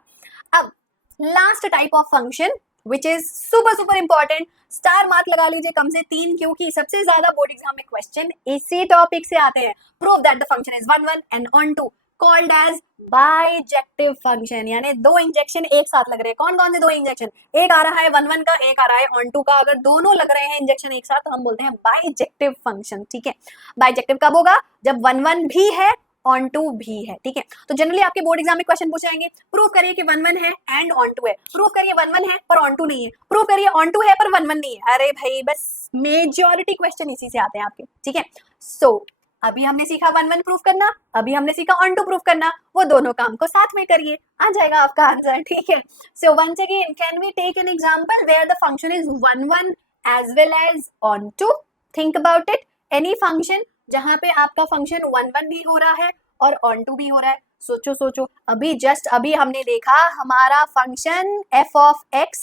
अब last type of function which is super super important, star mark लगा लीजिए कम से 3, क्योंकि सबसे ज्यादा बोर्ड एग्जाम में क्वेश्चन इसी टॉपिक से आते हैं। Prove that the function is 1 1 and onto called as bijective function, यानी दो इंजेक्शन एक साथ लग रहे हैं। कौन कौन से दो इंजेक्शन? एक आ रहा है 1 1 का, एक आ रहा है ऑन टू का। अगर दोनों लग रहे हैं इंजेक्शन एक साथ तो हम बोलते हैं बाइजेक्टिव फंक्शन। ठीक है, बाइजेक्टिव कब होगा? जब 1 1 भी है ऑन टू भी है। ठीक है, तो जनरली आपके बोर्ड एग्जाम में क्वेश्चन पूछ जाएंगे, प्रूव करिए कि 1 1 है एंड ऑन टू है, प्रूव करिए 1 1 है पर ऑन टू नहीं है, प्रूव करिए ऑन टू है पर 1 1 नहीं है। अरे भाई बस मेजॉरिटी क्वेश्चन इसी से आते हैं आपके। ठीक है, सो अभी हमने सीखा 1 1 प्रूफ करना, अभी हमने सीखा ऑन टू प्रूफ करना, वो दोनों काम को साथ में करिए, आ जाएगा आपका आंसर। ठीक है, so once again can we take an example where the function is 1 1 as well as onto. Think about it, any function जहां पे आपका फंक्शन 1 1 भी हो रहा है और ऑन टू भी हो रहा है। सोचो सोचो, अभी जस्ट अभी हमने देखा हमारा function f of x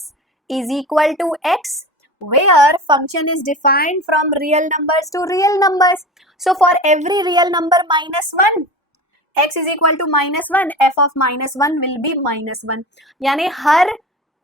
is equal to x where function is defined from real numbers to real numbers. So for every real number minus 1, x is equal to minus 1, f of minus 1 will be minus 1. यानी हर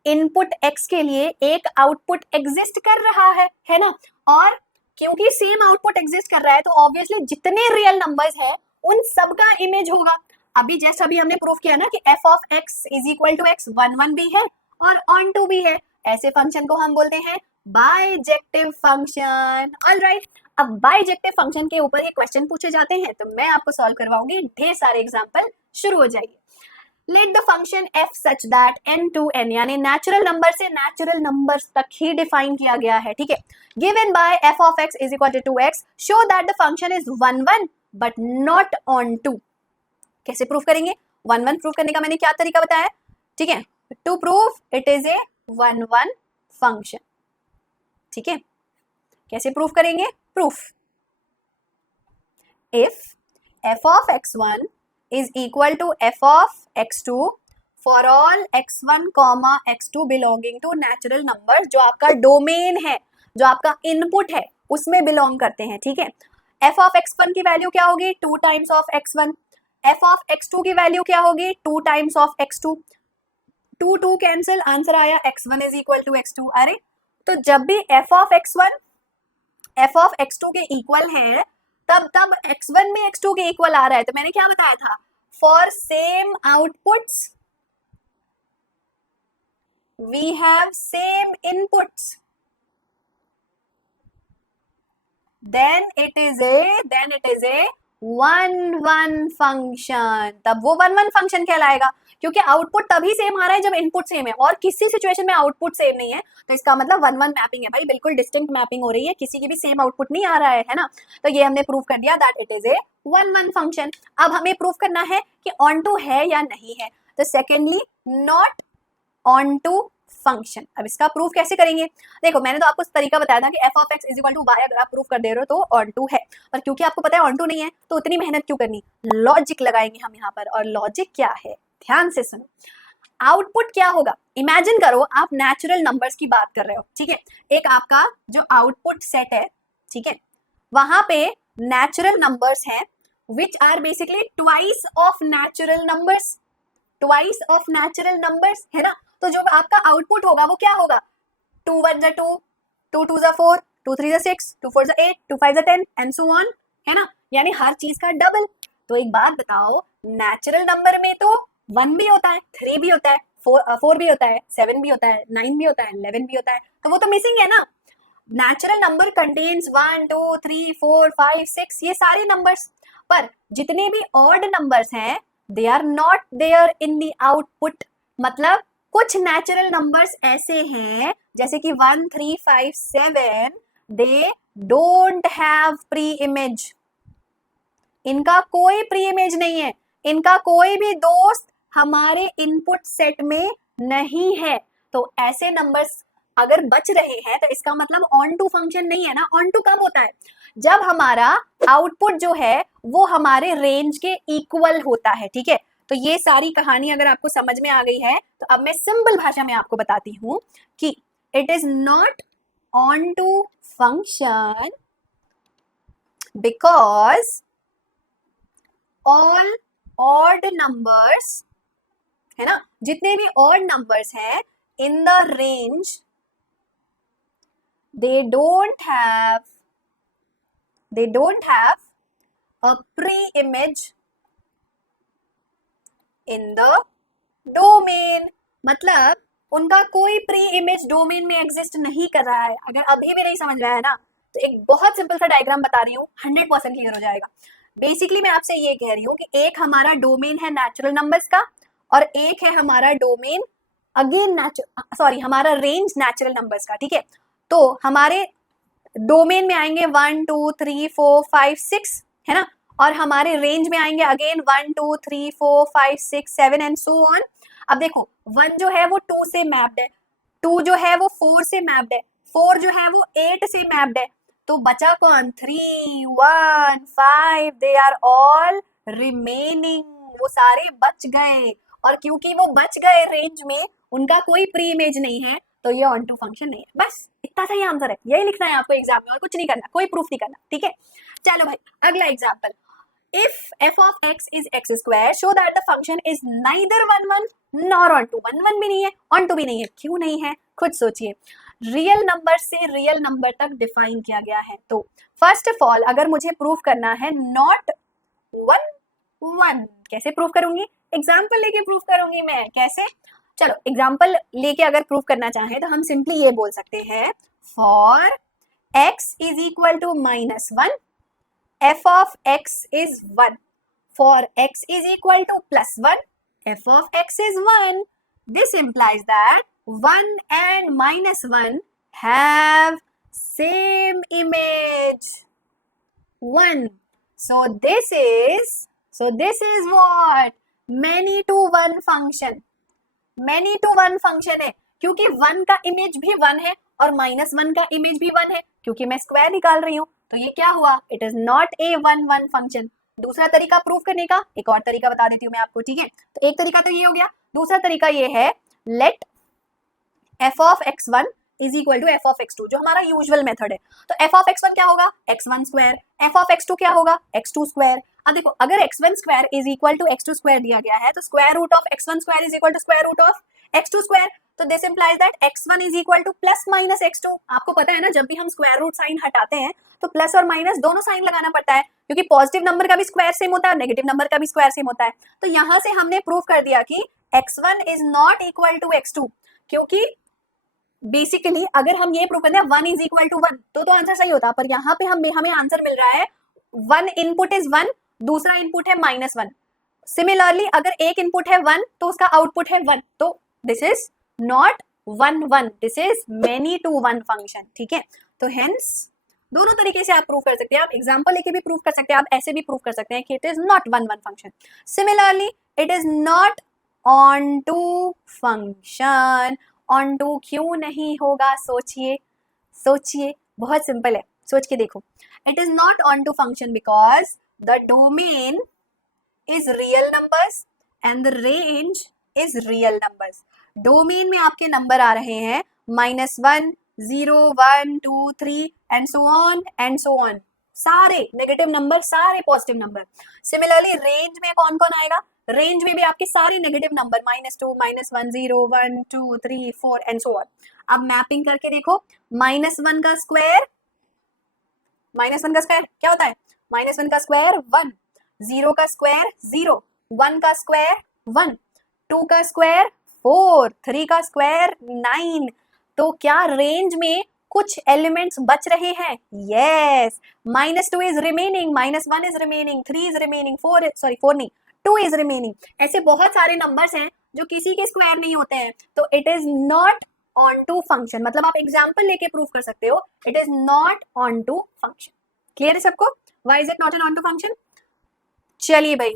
input x के लिए एक output exist कर रहा है ना? और क्योंकि सेम आउटपुट एग्जिस्ट कर रहा है तो ऑब्वियसली जितने रियल नंबर्स है उन सब का इमेज होगा। अभी जस्ट अभी हमने प्रूफ किया ना कि f of x is equal to x 1 1 भी है और ऑन टू भी है। ऐसे फंक्शन को हम बोलते हैं बाइजेक्टिव फंक्शन। ऑलराइट, अब बाइजेक्टिव फंक्शन के ऊपर ही क्वेश्चन पूछे जाते हैं तो मैं आपको सॉल्व करवाऊंगी, ढेर सारे एग्जांपल शुरू हो जाएंगे। Let the function f such that n to n, यानी नेचुरल नंबर से नेचुरल नंबर्स तक ही डिफाइन किया गया है। ठीक है, given by f of x is equal to 2x, show that the function is 1 1 but not onto. कैसे प्रूफ करेंगे? 1 1 प्रूफ करने का मैंने क्या तरीका बताया? ठीक है, to proof it is a 1 1 function. ठीक है, कैसे प्रूफ करेंगे? Proof if f of x1 is equal to f of x2 for all x1 comma x2 belonging to natural numbers, जो आपका डोमेन है, जो आपका इनपुट है उसमें बिलोंग करते हैं। ठीक है, f of x1 की वैल्यू क्या होगी? 2 times of x1। f of x2 की वैल्यू क्या होगी? 2 times of x2। 2 2 cancel, answer आया x1 is equal to x2। अरे तो जब भी f of x1 f of x2 के इक्वल है तब x1 में x2 के इक्वल आ रहा है। तो मैंने क्या बताया था? For same outputs we have same inputs, then it is a 1 1 function. तब वो 1 1 फंक्शन कहलाएगा क्योंकि आउटपुट तभी सेम आ रहा है जब इनपुट सेम है, और किसी सिचुएशन में आउटपुट सेम नहीं है तो इसका मतलब 1 1 मैपिंग है भाई, बिल्कुल डिस्टिंक्ट मैपिंग हो रही है, किसी की भी सेम आउटपुट नहीं आ रहा है ना? तो ये हमने प्रूव कर दिया that it is a 1 1 function. अब हमें प्रूव करना है कि ऑन टू है या नहीं है। तो secondly not onto function. अब इसका प्रूफ कैसे करेंगे? देखो मैंने तो आपको तरीका बताया था कि f of x is equal to y, अगर आप प्रूफ कर दे रहे हो तो ऑन टू है, पर क्योंकि आपको पता है ऑन टू नहीं है तो उतनी मेहनत क्यों करनी? लॉजिक लगाएंगे हम यहाँ पर। और लॉजिक क्या है? ध्यान से सुनो। आउटपुट क्या होगा? इमेजिन करो आप नेचुरल नंबर्स की बात कर रहे हो। ठीक है, एक आपका जो आउटपुट सेट है, ठीक है, वहां पे नेचुरल नंबर्स हैं which are basically twice of natural numbers, twice of natural numbers है ना? तो जो आपका आउटपुट होगा वो क्या होगा? 2 1 2, 2 2 4, 2 3 6, 2 4 8, 2 5 10 एंड सो ऑन, है ना? यानी हर चीज का डबल। तो एक बात बताओ, नेचुरल नंबर में तो 1 भी होता है, 3 भी होता है, 4 भी होता है, 7 भी होता है, 9 भी होता है, 11 भी होता है, तो वो तो मिसिंग है ना? नेचुरल नंबर कंटेन्स 1 2 3 4 5 6 ये सारे नंबर्स, पर जितने भी ऑड नंबर्स हैं they are not there in the output. मतलब कुछ नेचुरल नंबर्स ऐसे हैं जैसे कि 1 3 5 7, they don't have pre image, इनका कोई प्री इमेज नहीं है, इनका कोई भी दोस्त हमारे इनपुट सेट में नहीं है। तो ऐसे नंबर्स अगर बच रहे हैं तो इसका मतलब ऑन टू फंक्शन नहीं है ना। ऑन टू कब होता है? जब हमारा आउटपुट जो है वो हमारे रेंज के इक्वल होता है। ठीक है, तो ये सारी कहानी अगर आपको समझ में आ गई है तो अब मैं सिंपल भाषा में आपको बताती हूं कि it is not onto function because all odd numbers, है ना, जितने भी odd numbers हैं in the range they don't have a pre-image in the domain. मतलब उनका कोई प्री इमेज डोमेन में एग्जिस्ट नहीं कर रहा है. अगर अभी भी नहीं समझ में आया ना तो एक बहुत सिंपल सा डायग्राम बता रही हूँ, 100% क्लियर हो जाएगा. बेसिकली मैं आपसे ये कह रही हूँ कि एक हमारा डोमेन है नेचुरल नंबर्स का और एक है हमारा डोमेन हमारा रेंज नेचुरल नंबर्स का. ठीक है, तो हमारे डोमेन में आएंगे 1 2 3 4 5 6, है ना, और हमारे रेंज में आएंगे अगेन 1 2 3 4 5 6 7 एंड सो ऑन. अब देखो 1 जो है वो 2 से मैप्ड है, 2 जो है वो 4 से मैप्ड है, 4 जो है वो 8 से मैप्ड है, तो बचा कौन? 3 1 5, दे आर ऑल रिमेनिंग. वो सारे बच गए और क्योंकि वो बच गए रेंज में, उनका कोई प्री इमेज नहीं है, तो ये ऑन टू फंक्शन नहीं है. बस इतना सा ही आंसर है, यही लिखना है आपको एग्जाम में और कुछ नहीं करना, कोई प्रूफ नहीं करना. ठीक है, चलो भाई अगला example. If f of x is x square, show that the function is neither 1 1 nor onto. 1 1 भी नहीं है, onto भी नहीं है. क्यों नहीं है? खुद सोचिए. रियल नंबर से रियल नंबर तक डिफाइन किया गया है. तो फर्स्ट ऑफ ऑल अगर मुझे प्रूफ करना है नॉट 1 1, कैसे प्रूफ करूंगी? एग्जाम्पल लेके प्रूफ करूंगी मैं. कैसे? चलो एग्जाम्पल लेके अगर प्रूफ करना चाहें तो हम सिंपली ये बोल सकते हैं, for x is equal to -1, f of x is 1. For x is equal to +1, f of x is 1. This implies that 1 and -1 have same image 1. So this is what? Many to one function. Many to one function है क्योंकि 1 का image भी 1 है और -1 का image भी 1 है, क्योंकि मैं स्क्वायर निकाल रही हूँ. तो ये क्या हुआ? It is not a 1 1 function. दूसरा तरीका प्रूफ करने का, एक और तरीका बता देती हूँ मैं आपको. ठीक है, तो एक तरीका तो ये हो गया. दूसरा तरीका ये है, let f of x1 is equal to f of x2, जो हमारा यूजुअल मेथड है. तो f of x1 क्या होगा? x1 square. f of x2 क्या होगा? x2 square. अब देखो अगर x1 square is equal to x2 square दिया गया है तो square root of x1 square is equal to square root of x2 square. तो this implies that x1 is equal to plus minus x2. आपको पता है ना, जब भी हम स्क्वायर रूट साइन हटाते हैं तो प्लस और माइनस दोनों साइन लगाना पड़ता है, क्योंकि पॉजिटिव नंबर का भी स्क्वायर सेम होता है और नेगेटिव नंबर का भी स्क्वायर सेम होता है. तो यहाँ से हमने प्रूव कर दिया कि x1 is not equal to x2, क्योंकि बेसिकली अगर हम ये प्रूव करते हैं 1 इज इक्वल टू 1 तो आंसर सही होता. पर यहाँ पे हमें आंसर मिल रहा है 1 इनपुट इज 1, दूसरा इनपुट है -1. सिमिलरली अगर एक इनपुट है 1 तो उसका आउटपुट है 1. तो this is not 1 1, this is many to one function. ठीक है, तो हेंस दोनों तरीके से आप प्रूव कर सकते हैं. आप एग्जांपल लेके भी प्रूव कर सकते हैं, आप ऐसे भी प्रूव कर सकते हैं कि it is not 1 1 function. Similarly it is not onto function. Onto क्यों नहीं होगा? सोचिए, बहुत सिंपल है, सोच के देखो. It is not onto function because the domain is real numbers and the range is real numbers. Domain में आपके नंबर आ रहे हैं -1 0 1 2 3 एंड सो ऑन, सारे नेगेटिव नंबर, सारे पॉजिटिव नंबर. सिमिलरली रेंज में कौन कौन आएगा? रेंज में भी आपके सारे negative number -2 -1 0 1 2 3 4 and so on. अब मैपिंग करके देखो, -1 का स्क्वायर क्या होता है? -1 का स्क्वायर 1, 0 का स्क्वायर 0, 1 का स्क्वायर 1, 2 का स्क्वायर 4, 3 का स्क्वायर 9. तो क्या रेंज में कुछ एलिमेंट्स बच रहे हैं? Yes, -2 is remaining, -1 is remaining, 3 is remaining, 4 नहीं 2 इज रिमेनिंग. ऐसे बहुत सारे नंबर्स हैं जो किसी के स्क्वायर नहीं होते हैं. तो it is not onto function. मतलब आप एग्जाम्पल लेके प्रूव कर सकते हो, it is not onto function. Clear है सबको? Why is it not an onto function? चलिए भाई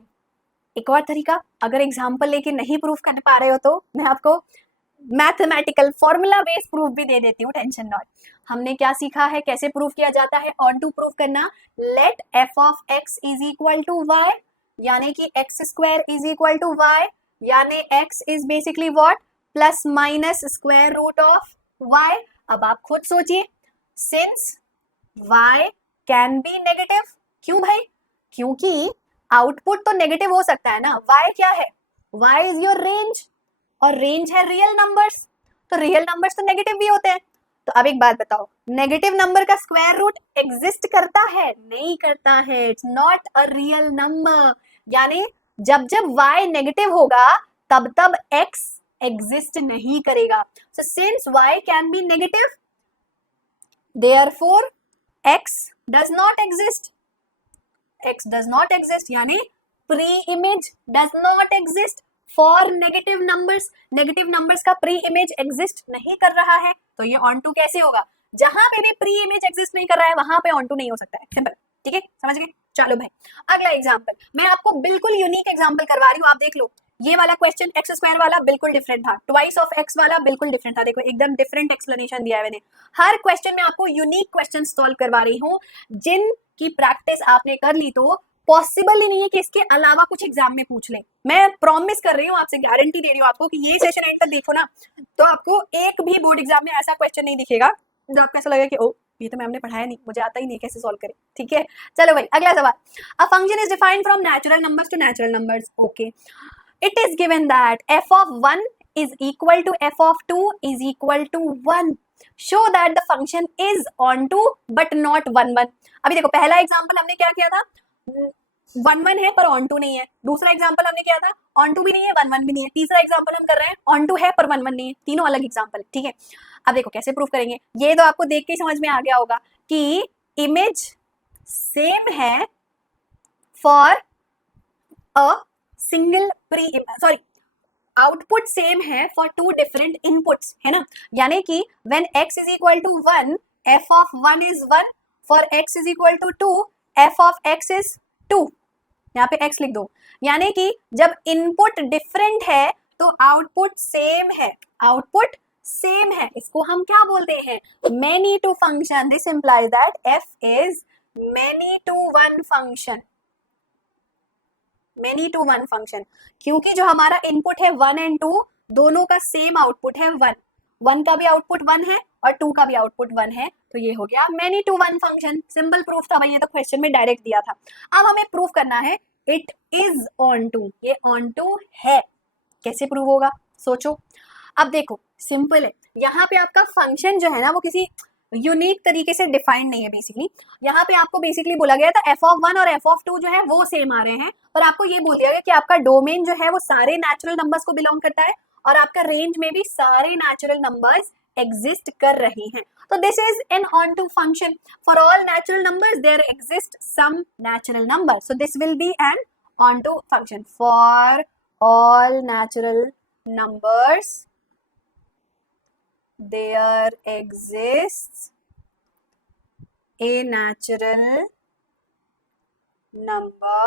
एक और तरीका, अगर एग्जाम्पल लेके नहीं प्रूफ कर पा रहे हो तो मैं आपको मैथमेटिकल फॉर्मूला बेस्ड प्रूफ भी दे देती हूँ, टेंशन नॉट. हमने क्या सीखा है, कैसे प्रूफ किया जाता है ऑन टू प्रूफ करना. Let f of x is equal to y, यानी कि x square is equal to y, यानी x is basically what? Plus minus square root of y. अब आप खुद सोचिए, since y can be negative, क्यों भाई? क्योंकि आउटपुट तो नेगेटिव हो सकता है ना, y क्या है? y इज योर रेंज, और रेंज है रियल नंबर्स, तो रियल नंबर्स तो नेगेटिव भी होते हैं। तो अब एक बात बताओ, नेगेटिव नंबर का स्क्वायर रूट एग्जिस्ट करता है? नहीं करता है, it's not a real number. यानी जब जब y नेगेटिव होगा तब तब x एग्जिस्ट नहीं करेगा। So since y can be negative, therefore x does not exist, x does not exist, यानी pre image does not exist for negative numbers. Negative numbers का प्री इमेज एग्जिस्ट नहीं कर रहा है, तो ये ऑन टू कैसे होगा? जहां पे भी प्री इमेज एग्जिस्ट नहीं कर रहा है वहां पे ऑन टू नहीं हो सकता है, सिंपल। ठीक है, समझ गए? चलो भाई, अगला एग्जांपल मैं आपको बिल्कुल यूनिक एग्जांपल करवा रही हूँ, आप देख लो। ये वाला क्वेश्चन एक्स स्क्वायर वाला बिल्कुल डिफरेंट था, ट्वाइस ऑफ एक्स वाला बिल्कुल डिफरेंट था। देखो एकदम डिफरेंट एक्सप्लेनेशन दिया है मैंने। हर क्वेश्चन में आपको यूनिक क्वेश्चन सॉल्व करवा रही हूँ, जिनकी प्रैक्टिस आपने कर ली तो पॉसिबल ही नहीं है कि इसके अलावा कुछ एग्जाम में पूछ ले। मैं प्रॉमिस कर रही हूँ आपसे, गारंटी दे रही हूँ आपको कि ये सेशन एंड तक देखो ना तो आपको एक भी बोर्ड एग्जाम में ऐसा क्वेश्चन नहीं दिखेगा जो आपको ऐसा लगेगा कि ओ ये तो मैम ने पढ़ाया नहीं, मुझे आता ही नहीं कैसे सॉल्व करें। ठीक है, चलो भाई अगला सवाल। A function is defined from natural numbers to natural numbers. Okay, it is given that f of 1 is equal to f of 2 is equal to 1. Show that the function is onto but not 1 1. अभी देखो पहला example हमने क्या किया था, 1 1 है पर on to नहीं है। दूसरा एग्जांपल हमने किया था ऑन टू भी नहीं है 1 1 भी नहीं है। तीसरा एग्जांपल हम कर रहे हैं ऑन टू है पर 1 1 नहीं है। तीनों अलग एग्जांपल है, ठीक है। अब देखो कैसे प्रूफ करेंगे, ये तो आपको देख के ही समझ में आ गया होगा कि इमेज सेम है for a single output same है फॉर टू डिफरेंट इनपुट्स, है ना। यानी कि when x is equal to 1 f of 1 is 1, for x is equal to 2 f of x is 2। यहाँ पे x लिख दो, यानी कि जब इनपुट डिफरेंट है तो आउटपुट सेम है, आउटपुट सेम है। इसको हम क्या बोलते हैं, many to function. This implies that f is many to one function, many to one function, क्योंकि जो हमारा इनपुट है 1 एंड 2 दोनों का सेम आउटपुट है 1, 1 का भी आउटपुट 1 है और 2 का भी आउटपुट 1 है, तो ये हो गया many to one function. Simple proof था भाई, ये तो क्वेश्चन में डायरेक्ट दिया था। अब हमें प्रूफ करना है इट इज ऑन टू, ये ऑन टू है। कैसे प्रूव होगा सोचो। अब देखो सिंपल है, यहाँ पे आपका फंक्शन जो है ना वो किसी यूनिक तरीके से डिफाइंड नहीं है। बेसिकली यहाँ पे आपको बेसिकली बोला गया था f ऑफ 1 और f ऑफ 2 जो है वो सेम आ रहे हैं, और आपको ये बोल दिया गया कि आपका डोमेन जो है वो सारे नेचुरल नंबर्स को बिलोंग करता है और आपका रेंज में भी सारे नेचुरल नंबर्स एग्जिस्ट कर रहे हैं। तो this is an onto function. For all natural numbers there exist some natural number, so this will be an onto function. For all natural numbers there exists a natural number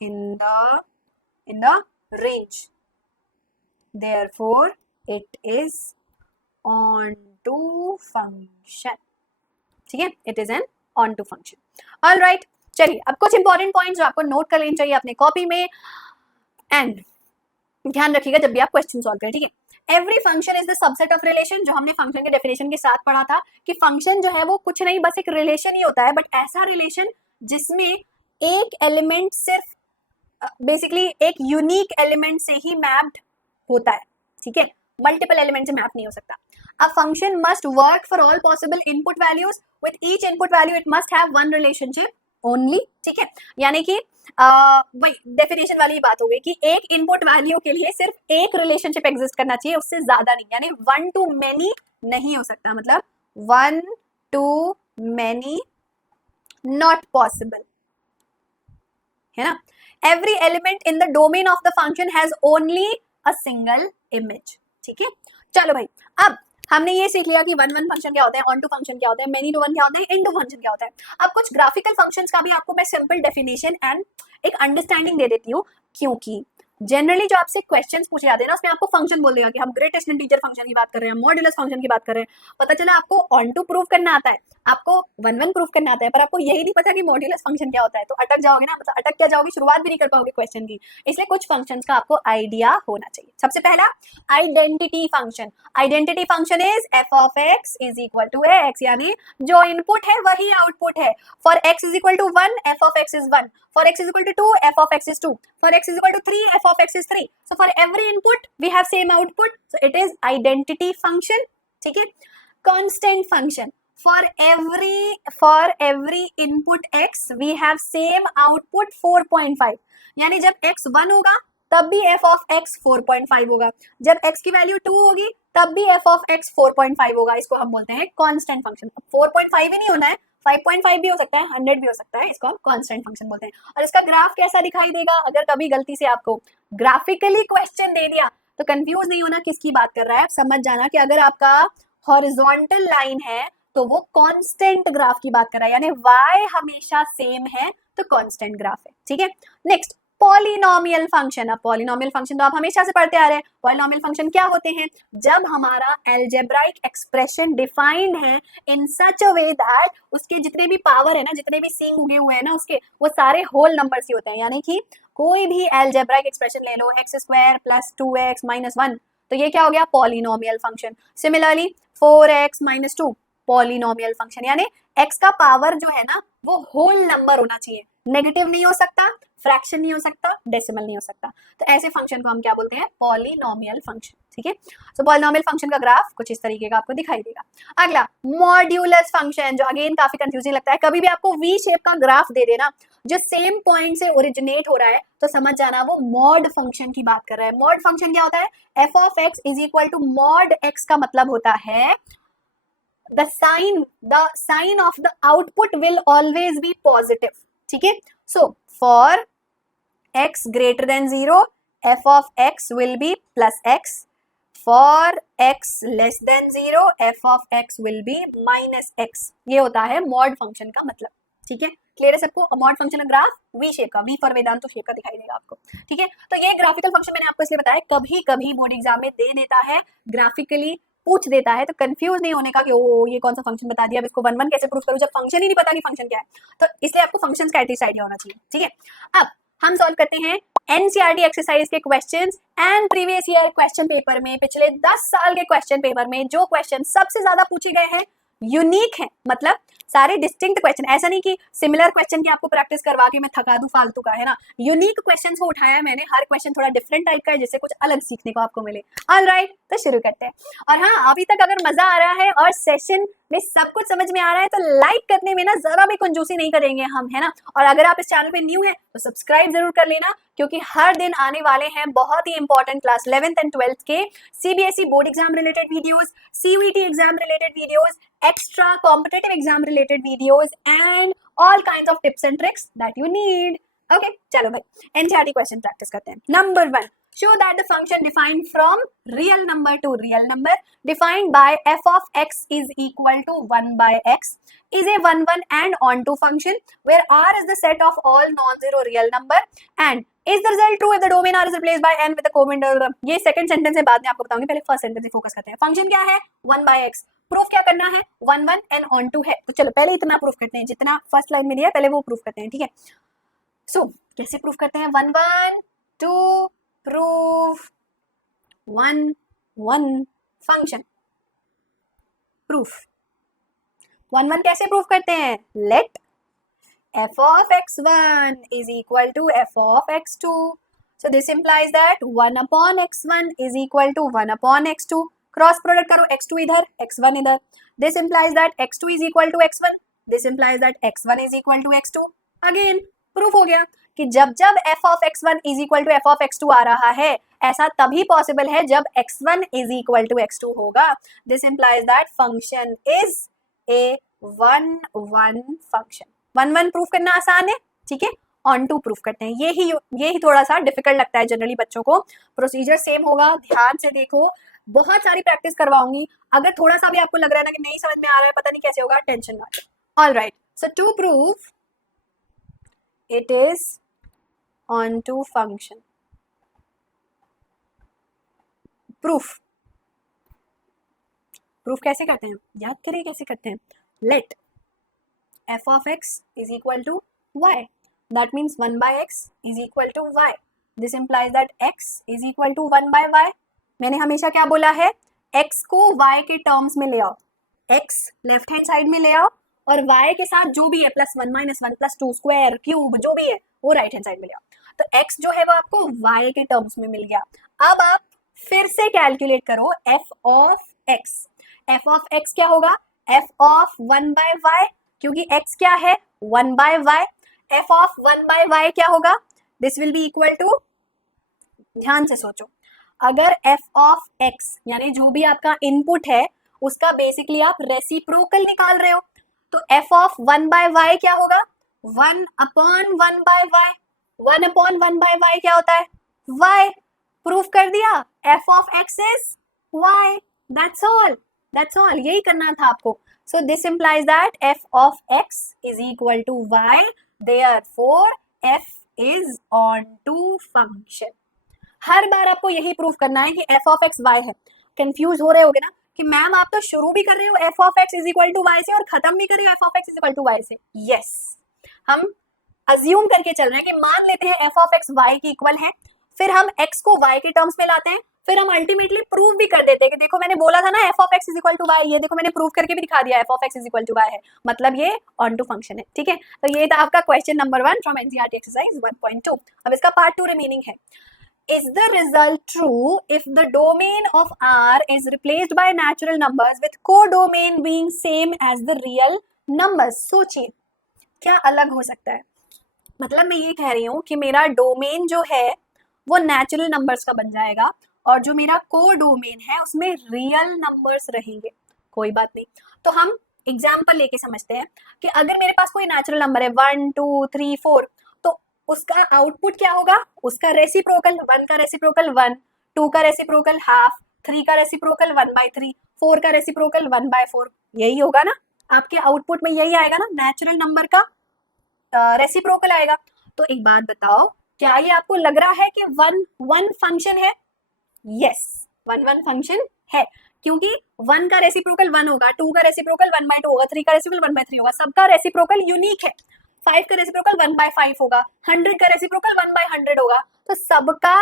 in the range, therefore it is onto function। ठीक है, it is an onto function। all right, चलिए अब कुछ important points जो आपको note कर लेने चाहिए अपने कॉपी में, एंड ध्यान रखिएगा जब भी आप क्वेश्चन सॉल्व करें। ठीक है, every function is the subset of relation, जो हमने फंक्शन के डेफिनेशन के साथ पढ़ा था कि फंक्शन जो है वो कुछ नहीं बस एक रिलेशन ही होता है, बट ऐसा रिलेशन जिसमें एक एलिमेंट सिर्फ बेसिकली एक यूनिक एलिमेंट से ही मैप्ड होता है। ठीक है, मल्टीपल एलिमेंट से मैप नहीं हो सकता। A function must work for all possible input values, with each input value it must have one relationship only. ठीक है, यानी कि वही डेफिनेशन वाली बात हो गई कि एक इनपुट वैल्यू के लिए सिर्फ एक रिलेशनशिप एग्जिस्ट करना चाहिए, उससे ज्यादा नहीं, यानी 1 to many नहीं हो सकता, मतलब 1 to many नॉट पॉसिबल, है ना। Every element in the domain of the function has only a single image. ठीक है, चलो भाई अब हमने ये सीख लिया कि 1 1 फंक्शन क्या होता है, ऑन टू फंक्शन क्या होता है, मेनी टू वन क्या होता है, इन टू फंक्शन क्या होता है। अब कुछ ग्राफिकल फंक्शंस का भी आपको मैं सिंपल डेफिनेशन एंड एक अंडरस्टैंडिंग दे देती हूँ, क्योंकि जनरली जो आपसे क्वेश्चंस पूछे जाते हैं ना उसमें आपको फंक्शन बोल देगा कि हम ग्रेटेस्ट इंटीजर फंक्शन की बात कर रहे हैं, मॉड्यूलस फंक्शन की बात कर रहे हैं। पता चला आपको ऑन टू प्रूव करना आता है आपको वन वन प्रूफ करना आता है पर आपको यही नहीं पता कि मॉड्यूलस फंक्शन क्या होता है, तो अटक जाओगे ना, मतलब अटक क्या जाओगे, शुरुआत भी नहीं कर पाओगे क्वेश्चन की। इसलिए कुछ फंक्शंस का आपको आइडिया होना चाहिए। सबसे पहला identity function. Identity function is f of x is equal to x, यानी जो इनपुट है वही आउटपुट है। For x is equal to 1 f of x is 1, for x is equal to 2 f of x is 2, for x is equal to 3 f of x is 3, so for every input we have same output, so it is identity function। ठीक है। constant function, for every input x we have same output 4.5, यानी जब x 1 होगा तब भी f of x 4.5 होगा, जब x की वैल्यू 2 होगी तब भी f of x 4.5 होगा। इसको हम बोलते हैं कांस्टेंट फंक्शन। 4.5 ही नहीं होना है, 5.5 भी हो सकता है, 100 भी हो सकता है, इसको हम कांस्टेंट फंक्शन बोलते हैं। और इसका ग्राफ कैसा दिखाई देगा, अगर कभी गलती से आपको ग्राफिकली क्वेश्चन दे दिया तो कंफ्यूज नहीं होना किसकी बात कर रहा है, समझ जाना कि अगर आपका हॉरिजॉन्टल लाइन है तो वो कांस्टेंट ग्राफ की बात कर रहा है, यानी y हमेशा सेम है तो कांस्टेंट ग्राफ है। ठीक है। Next polynomial function. अब पॉलिनोमियल फंक्शन तो आप हमेशा से पढ़ते आ रहे हैं। पॉलिनोमियल फंक्शन क्या होते हैं, जब हमारा एल्जेब्राइक एक्सप्रेशन डिफाइंड है इन सच अ वे दैट उसके जितने भी पावर है ना, जितने भी सींग उगे हुए हैं ना उसके, वो सारे होल नंबर्स ही होते हैं। यानी कि कोई भी एल्जेब्राइक एक्सप्रेशन ले लो, x square plus 2x minus 1, तो ये क्या हो गया, polynomial function. Similarly 4x minus 2 polynomial function, यानी x का पावर जो है ना वो होल नंबर होना चाहिए, नेगेटिव नहीं हो सकता, फ्रैक्शन नहीं हो सकता, डेसिमल नहीं हो सकता। तो ऐसे फंक्शन को हम क्या बोलते हैं, पॉलिनोमियल फंक्शन। ठीक है। तो पॉलिनोमियल फंक्शन का ग्राफ कुछ इस तरीके का आपको दिखाई देगा। अगला मॉड्यूलस फंक्शन, जो अगेन काफी कंफ्यूजिंग लगता है। कभी भी आपको वी शेप का ग्राफ दे देना जो सेम पॉइंट से ओरिजिनेट हो रहा है तो समझ जाना वो मॉड फंक्शन की बात कर रहा है। मॉड फंक्शन क्या होता है, f of x is equal to mod x का मतलब होता है the sign of the output will always be positive। ठीक है। so for x greater than 0 f of x will be plus x, for x less than 0 f of x will be minus x। ये होता है mod function का मतलब। ठीक है, clear है सबको। मॉड फंक्शन का ग्राफ वी शेप का, वी फॉर वेदांत शेप का दिखाई देगा आपको। ठीक है। तो ये ग्राफिकल फंक्शन मैंने आपको इसलिए बताया, कभी कभी बोर्ड एग्जाम में दे देता है, ग्राफिकली पूछ देता है, तो कंफ्यूज नहीं होने का कि ओ ये कौन सा फंक्शन बता दिया, अब इसको वन वन कैसे प्रूफ करूं जब फंक्शन ही नहीं पता कि फंक्शन क्या है। तो इसलिए आपको फंक्शंस का एटलीस्ट आइडिया होना चाहिए। ठीक है। अब हम सॉल्व करते हैं एनसीईआरटी एक्सरसाइज के questions and previous year question paper में, पिछले 10 साल के क्वेश्चन पेपर में जो क्वेश्चन सबसे ज्यादा पूछे गए हैं, यूनिक है, मतलब सारे डिस्टिंक्ट क्वेश्चन, ऐसा नहीं कि सिमिलर क्वेश्चन की आपको प्रैक्टिस करवा के मैं थका दूं फालतू का, है ना। यूनिक क्वेश्चंस को उठाया है मैंने, हर क्वेश्चन थोड़ा डिफरेंट टाइप का है जिससे कुछ अलग सीखने को आपको मिले। ऑलराइट, तो शुरू करते हैं। और हाँ, अभी तक अगर मजा आ रहा है और सेशन में सब कुछ समझ में आ रहा है तो लाइक करने में ना जरा भी कंजूसी नहीं करेंगे हम, है ना। और अगर आप इस चैनल पे न्यू है तो सब्सक्राइब जरूर कर लेना, क्योंकि हर दिन आने वाले हैं बहुत ही important class 11th and 12th के CBSE board exam related videos, CUET exam related videos, extra competitive exam related videos and all kinds of tips and tricks that you need. Okay, चलो भाई एनसीईआरटी क्वेश्चन प्रैक्टिस करते हैं। Number 1, show that the function defined from real number to real number defined by f of x is equal to 1 by x is a 1 1 and onto function where r is the set of all non-zero real number and is the result true if the domain r is replaced by n with the comment। ये second sentence है, बाद में आपको बताऊंगी, पहले first sentence पे focus करते हैं। फंक्शन क्या है, 1 by x, प्रूफ क्या करना है, 1 1 and onto है। तो चलो पहले इतना प्रूफ करते हैं, जितना फर्स्ट लाइन में दिया है पहले वो प्रूफ करते हैं। ठीक है। सो कैसे प्रूफ करते हैं, 1 1 2 prove 1 1 function proof। 1 1 कैसे प्रूफ करते हैं, let f of x1 is equal to f of x2, so this implies that 1 upon x1 is equal to 1 upon x2, cross product करो, x2 इधर x1 इधर, this implies that x2 is equal to x1, this implies that x1 is equal to x2। Again proof हो गया कि जब जब f of x1 is equal to f of x2 आ रहा है, ऐसा तभी पॉसिबल है जब x1 is equal to x2 होगा। This implies that function is a 1 1 function। 1 1 proof करना आसान है। ठीक है, ऑन टू प्रूफ करते हैं। ये ही थोड़ा सा डिफिकल्ट लगता है जनरली बच्चों को। प्रोसीजर सेम होगा, ध्यान से देखो, बहुत सारी प्रैक्टिस करवाऊंगी। अगर थोड़ा सा भी आपको लग रहा है ना कि नहीं समझ में आ रहा है, पता नहीं कैसे होगा, टेंशन ना लो। Alright, so to proof it is onto function। Proof कैसे करते हैं, याद करिए कैसे करते हैं। let f of x is equal to y. That means 1 by x is equal to y. This implies that x is equal to 1 by y. मैंने हमेशा क्या बोला है, x को y के टर्म्स में ले आओ, x लेफ्ट हैंड साइड में ले आओ और y के साथ जो भी है plus 1 minus 1 plus 2 square cube जो भी है वो राइट हैंड साइड में ले आओ. तो x जो है वो आपको y के टर्म्स में मिल गया. अब आप फिर से कैलकुलेट करो f of x. f of x क्या होगा, f ऑफ 1 बाय y, क्योंकि x क्या है 1 by y. f of 1 by y क्या होगा, this will be equal to, ध्यान से सोचो, अगर f ऑफ x यानी जो भी आपका इनपुट है उसका बेसिकली आप रेसिप्रोकल निकाल रहे हो, तो f ऑफ 1 बाय y क्या होगा, 1 upon 1 by y. 1 upon 1 by y क्या होता है, y. प्रूफ कर दिया, f of x is y. That's all, यही करना था आपको. So this implies that f of x is equal to y. Therefore f is onto function. हर बार आपको यही प्रूफ करना है कि f ऑफ x y है. कंफ्यूज हो रहे होगे ना कि मैम आप तो शुरू भी कर रहे हो f of x is equal to y से और खत्म भी कर रहे हो f of x is equal to y से. यस, हम अज्यूम करके चल रहे हैं कि मान लेते हैं f ऑफ x y के इक्वल है, फिर हम x को y के टर्म्स में लाते हैं, फिर हम अल्टीमेटली प्रूव भी कर देते हैं कि देखो मैंने बोला था ना f of x is equal to y, ये देखो मैंने प्रूव करके भी दिखा दिया f of x is equal to y है, मतलब ये ऑन टू फंक्शन है. ठीक है, तो ये था आपका question number 1 from NCERT exercise 1.2. अब इसका पार्ट 2 रिमेनिंग है. Is the result true if the domain of R is replaced by natural numbers with codomain being same as the real numbers? सोचिए क्या अलग हो सकता है. मतलब मैं ये कह रही हूँ कि मेरा डोमेन जो है वो नेचुरल नंबर्स का बन जाएगा और जो मेरा कोडोमेन है उसमें रियल नंबर्स रहेंगे. कोई बात नहीं, तो हम एग्जाम्पल लेके समझते हैं कि अगर मेरे पास कोई नेचुरल नंबर है 1 2 3 4, तो उसका आउटपुट क्या होगा, उसका रेसिप्रोकल 1 का रेसिप्रोकल 1, 2 का रेसिप्रोकल हाफ, 3 का रेसिप्रोकल 1/3, 4 का रेसिप्रोकल 1/4. यही होगा ना, आपके आउटपुट में यही आएगा ना, नेचुरल नंबर का रेसिप्रोकल आएगा. तो एक बात बताओ, क्या ये आपको लग रहा है कि 1 फंक्शन है? यस, 1 फंक्शन है, क्योंकि 1 का रेसिप्रोकल 1 होगा, 2 का रेसिप्रोकल 1/2 होगा, 3 का रेसिप्रोकल 1/3 होगा, सबका रेसिप्रोकल यूनिक है. 5 का रेसिप्रोकल 1/5 होगा, 100 का रेसिप्रोकल 1/100 होगा. तो सबका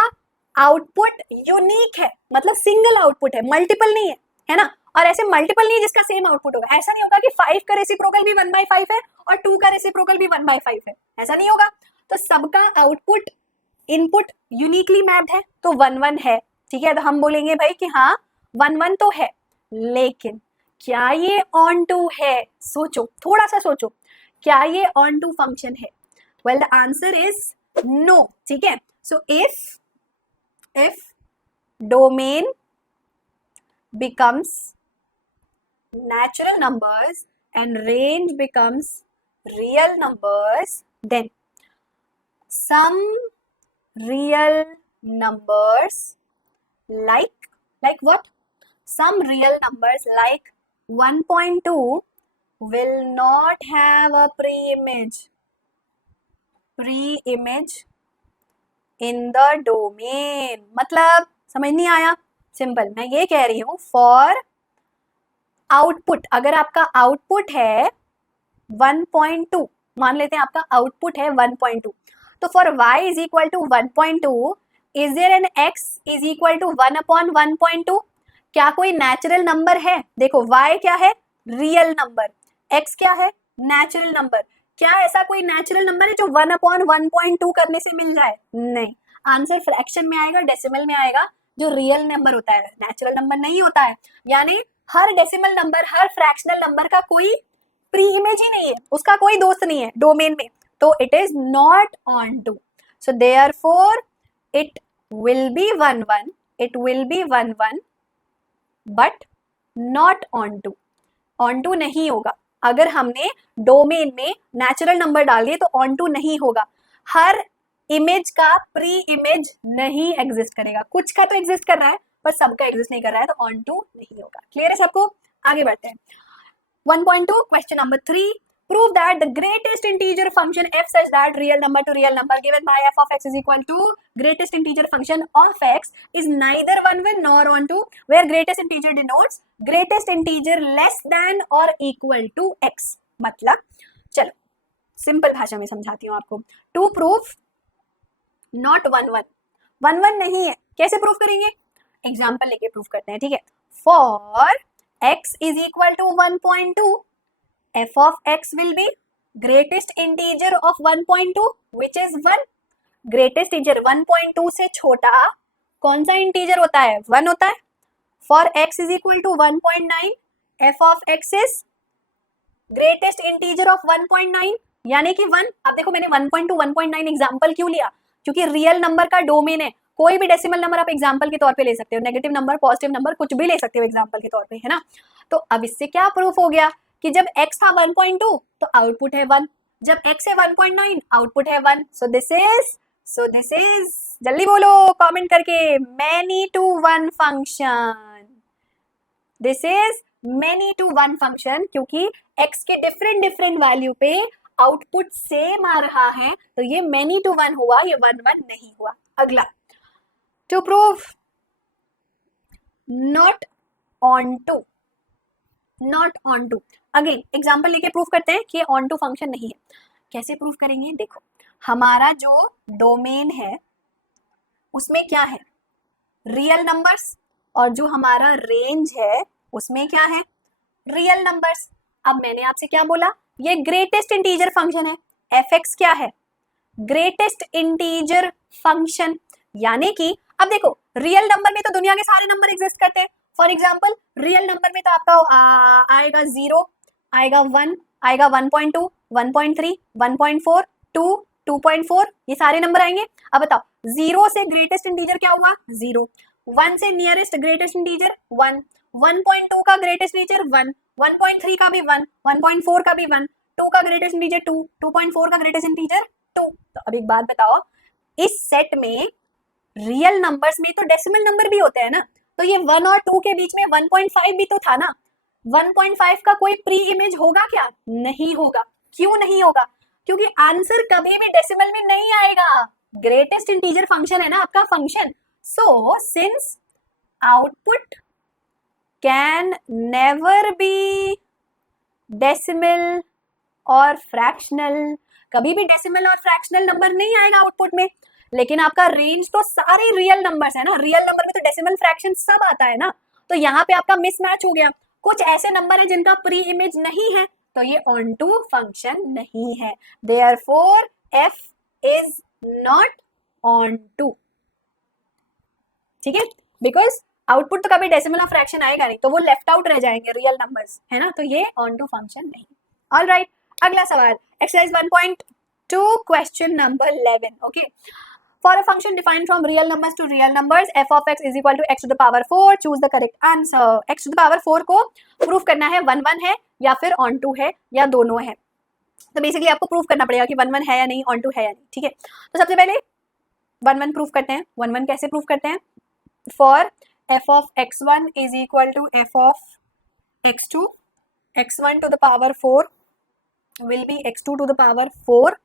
आउटपुट यूनिक है, मतलब सिंगल आउटपुट है, मल्टीपल नहीं है ना. और ऐसे मल्टीपल नहीं है जिसका सेम आउटपुट होगा. ऐसा नहीं होगा कि 5 का रेसिप्रोकल भी 1/5 है और 2 का रेसिप्रोकल भी 1/5 है, ऐसा नहीं होगा. तो सबका आउटपुट इनपुट यूनिकली मैप्ड है, तो 1 है. ठीक है, तो हम बोलेंगे भाई कि हाँ 1 तो है, लेकिन क्या ये ऑन टू है? सोचो, थोड़ा सा सोचो, क्या ये ऑन टू फंक्शन है? Well the answer is no. ठीक है, so if domain becomes natural numbers and range becomes real numbers, then some real numbers like what? Some real numbers like 1.2 will not have a pre-image in the domain. मतलब समझ नहीं आया? Simple, मैं ये कह रही हूँ फॉर आउटपुट, अगर आपका आउटपुट है 1.2, मान लेते हैं आपका आउटपुट है 1.2, तो for y is equal to 1.2 is there an x is equal to 1 upon 1.2? क्या कोई नेचुरल नंबर है? देखो y क्या है, रियल नंबर, x क्या है, नेचुरल नंबर. क्या ऐसा कोई नेचुरल नंबर है जो 1 अपॉन 1.2 करने से मिल जाए? नहीं. आंसर फ्रैक्शन में आएगा, डेसिमल में आएगा. जो रियल नंबर होता है नेचुरल नंबर नहीं होता है, यानी हर डेसिमल नंबर, हर फ्रैक्शनल नंबर का कोई प्री इमेज ही नहीं है, उसका कोई दोस्त नहीं है डोमेन में, तो it is not onto. So therefore it will be 1 it will be 1 but not onto. Onto नहीं होगा. अगर हमने डोमेन में नेचुरल नंबर डाल दिए तो ऑन टू नहीं होगा. हर इमेज का प्री इमेज नहीं एग्जिस्ट करेगा, कुछ का तो एग्जिस्ट कर रहा है पर सबका एग्जिस्ट नहीं कर रहा है, तो ऑन टू नहीं होगा. क्लियर है सबको? आगे बढ़ते हैं. 1.2 question number 3. Prove that the greatest integer function f such that real number to real number given by f of x is equal to greatest integer function of x is neither 1 nor on to, where greatest integer denotes greatest integer less than or equal to x. मतलब चलो simple भाषा में समझाती हूँ आपको. To proof not 1 नहीं है, कैसे प्रूफ करेंगे? एग्जाम्पल लेके प्रूफ करते हैं, ठीक है. For x is equal to 1.2, f of x will be greatest integer of 1.2 which is 1. greatest integer 1.2 से छोटा कौन सा इंटीजर होता है? 1 होता है. For x is equal to 1.9, f of x is greatest integer of 1.9 यानी कि 1. अब देखो मैंने 1.2 1.9 एग्जाम्पल क्यों लिया? क्योंकि रियल नंबर का डोमेन है. कोई भी डेसिमल नंबर आप एग्जाम्पल के तौर पे ले सकते हो, नेगेटिव नंबर, पॉजिटिव नंबर, कुछ भी ले सकते हो एग्जाम्पल के तौर पे, है ना. तो अब इससे क्या प्रूफ हो गया कि जब x था 1.2 तो आउटपुट है 1, जब x है 1.9 आउटपुट है 1. सो दिस इज जल्दी बोलो कमेंट करके, many to one function. This is many to one function क्योंकि x के डिफरेंट वैल्यू पे आउटपुट सेम आ रहा है, तो ये मैनी टू वन हुआ, ये 1 1 नहीं हुआ. अगला, to prove not onto. Again example लेके प्रूफ करते हैं कि ये ऑन टू फंक्शन नहीं है. कैसे प्रूफ करेंगे? देखो हमारा जो डोमेन है उसमें क्या है? Real numbers. और जो हमारा रेंज है उसमें क्या है? Real numbers. अब मैंने आपसे क्या बोला? ये ग्रेटेस्ट इंटीजर फंक्शन है. fx क्या है? Greatest integer function. यानी कि अब देखो रियल नंबर में तो दुनिया के सारे नंबर एग्जिस्ट करते हैं. फॉर एग्जाम्पल रियल नंबर में तो आपका आएगा 0, आएगा 1, आएगा 1.2, 1.3, 1.4, 2, 2.4, ये सारे नंबर आएंगे. अब बताओ 0 से ग्रेटेस्ट इंटीजर क्या हुआ? 0. 1 से नियरेस्ट ग्रेटेस्ट इंटीजर 1. 1.2 का ग्रेटेस्ट इंटीजर 1. 1.3 का भी 1. 1.4 का भी 1. 2 का ग्रेटेस्ट इंटीजर 2. 2.4 का ग्रेटेस्ट इंटीजर 2. तो अब एक बात बताओ, इस सेट में रियल नंबर्स में तो डेसिमल नंबर भी होते हैं ना, तो ये 1 और 2 के बीच में 1.5 भी तो था ना. 1.5 का कोई प्री इमेज होगा क्या? नहीं होगा. क्यों नहीं होगा? क्योंकि आंसर कभी भी डेसिमल में नहीं आएगा. ग्रेटेस्ट इंटीजर फंक्शन है ना आपका function. So since output can never be decimal और फ्रैक्शनल, कभी भी डेसिमल और फ्रैक्शनल नंबर नहीं आएगा आउटपुट में. लेकिन आपका रेंज तो सारे रियल नंबर्स है ना, रियल नंबर में तो डेसिमल फ्रैक्शन सब आता है ना, तो यहाँ पे आपका मिसमैच हो गया. कुछ ऐसे नंबर है जिनका प्री इमेज नहीं है, तो ये ऑन टू फंक्शन नहीं है. Therefore f is not onto. ठीक है, बिकॉज आउटपुट तो कभी डेसिमल और फ्रैक्शन आएगा नहीं, तो वो लेफ्ट आउट रह जाएंगे रियल नंबर्स, है ना, तो ये ऑन टू फंक्शन नहीं. ऑलराइट, अगला सवाल exercise 1.2 question number 11. Okay, for a function defined from real numbers to real numbers, f of x is equal to x to the power 4. choose the correct answer. x to the power 4 को proof करना है 1 1 है या फिर on 2 है या दोनों है. तो बेसिकली आपको प्रूफ करना पड़ेगा कि 1 1 है या नहीं, on 2 है या नहीं. ठीक है, तो सबसे पहले 1 1 प्रूफ करते हैं. 1 1 कैसे प्रूफ करते हैं? For f of x1 is equal to f of x2, x1 to the power 4 will be x2 to the power 4.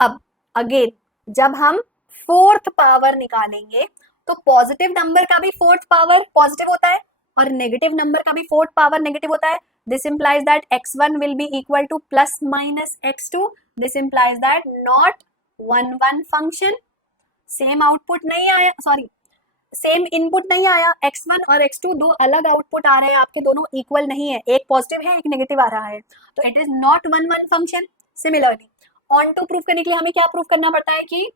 अब अगेन जब हम फोर्थ पावर निकालेंगे तो पॉजिटिव नंबर का भी फोर्थ पावर पॉजिटिव होता है और नेगेटिव नंबर का भी फोर्थ पावर नेगेटिव होता है. This implies that x1 will be equal to plus minus x2. This implies that not 1 1 function. Same output नहीं आया, सॉरी सेम इनपुट नहीं आया. x1 और x2 दो अलग आउटपुट आ रहे हैं आपके, दोनों इक्वल नहीं है, एक पॉजिटिव है एक नेगेटिव आ रहा है, तो it is not 1 1 function. Similarly onto proof करने के लिए हमें क्या प्रूफ करना पड़ता है कि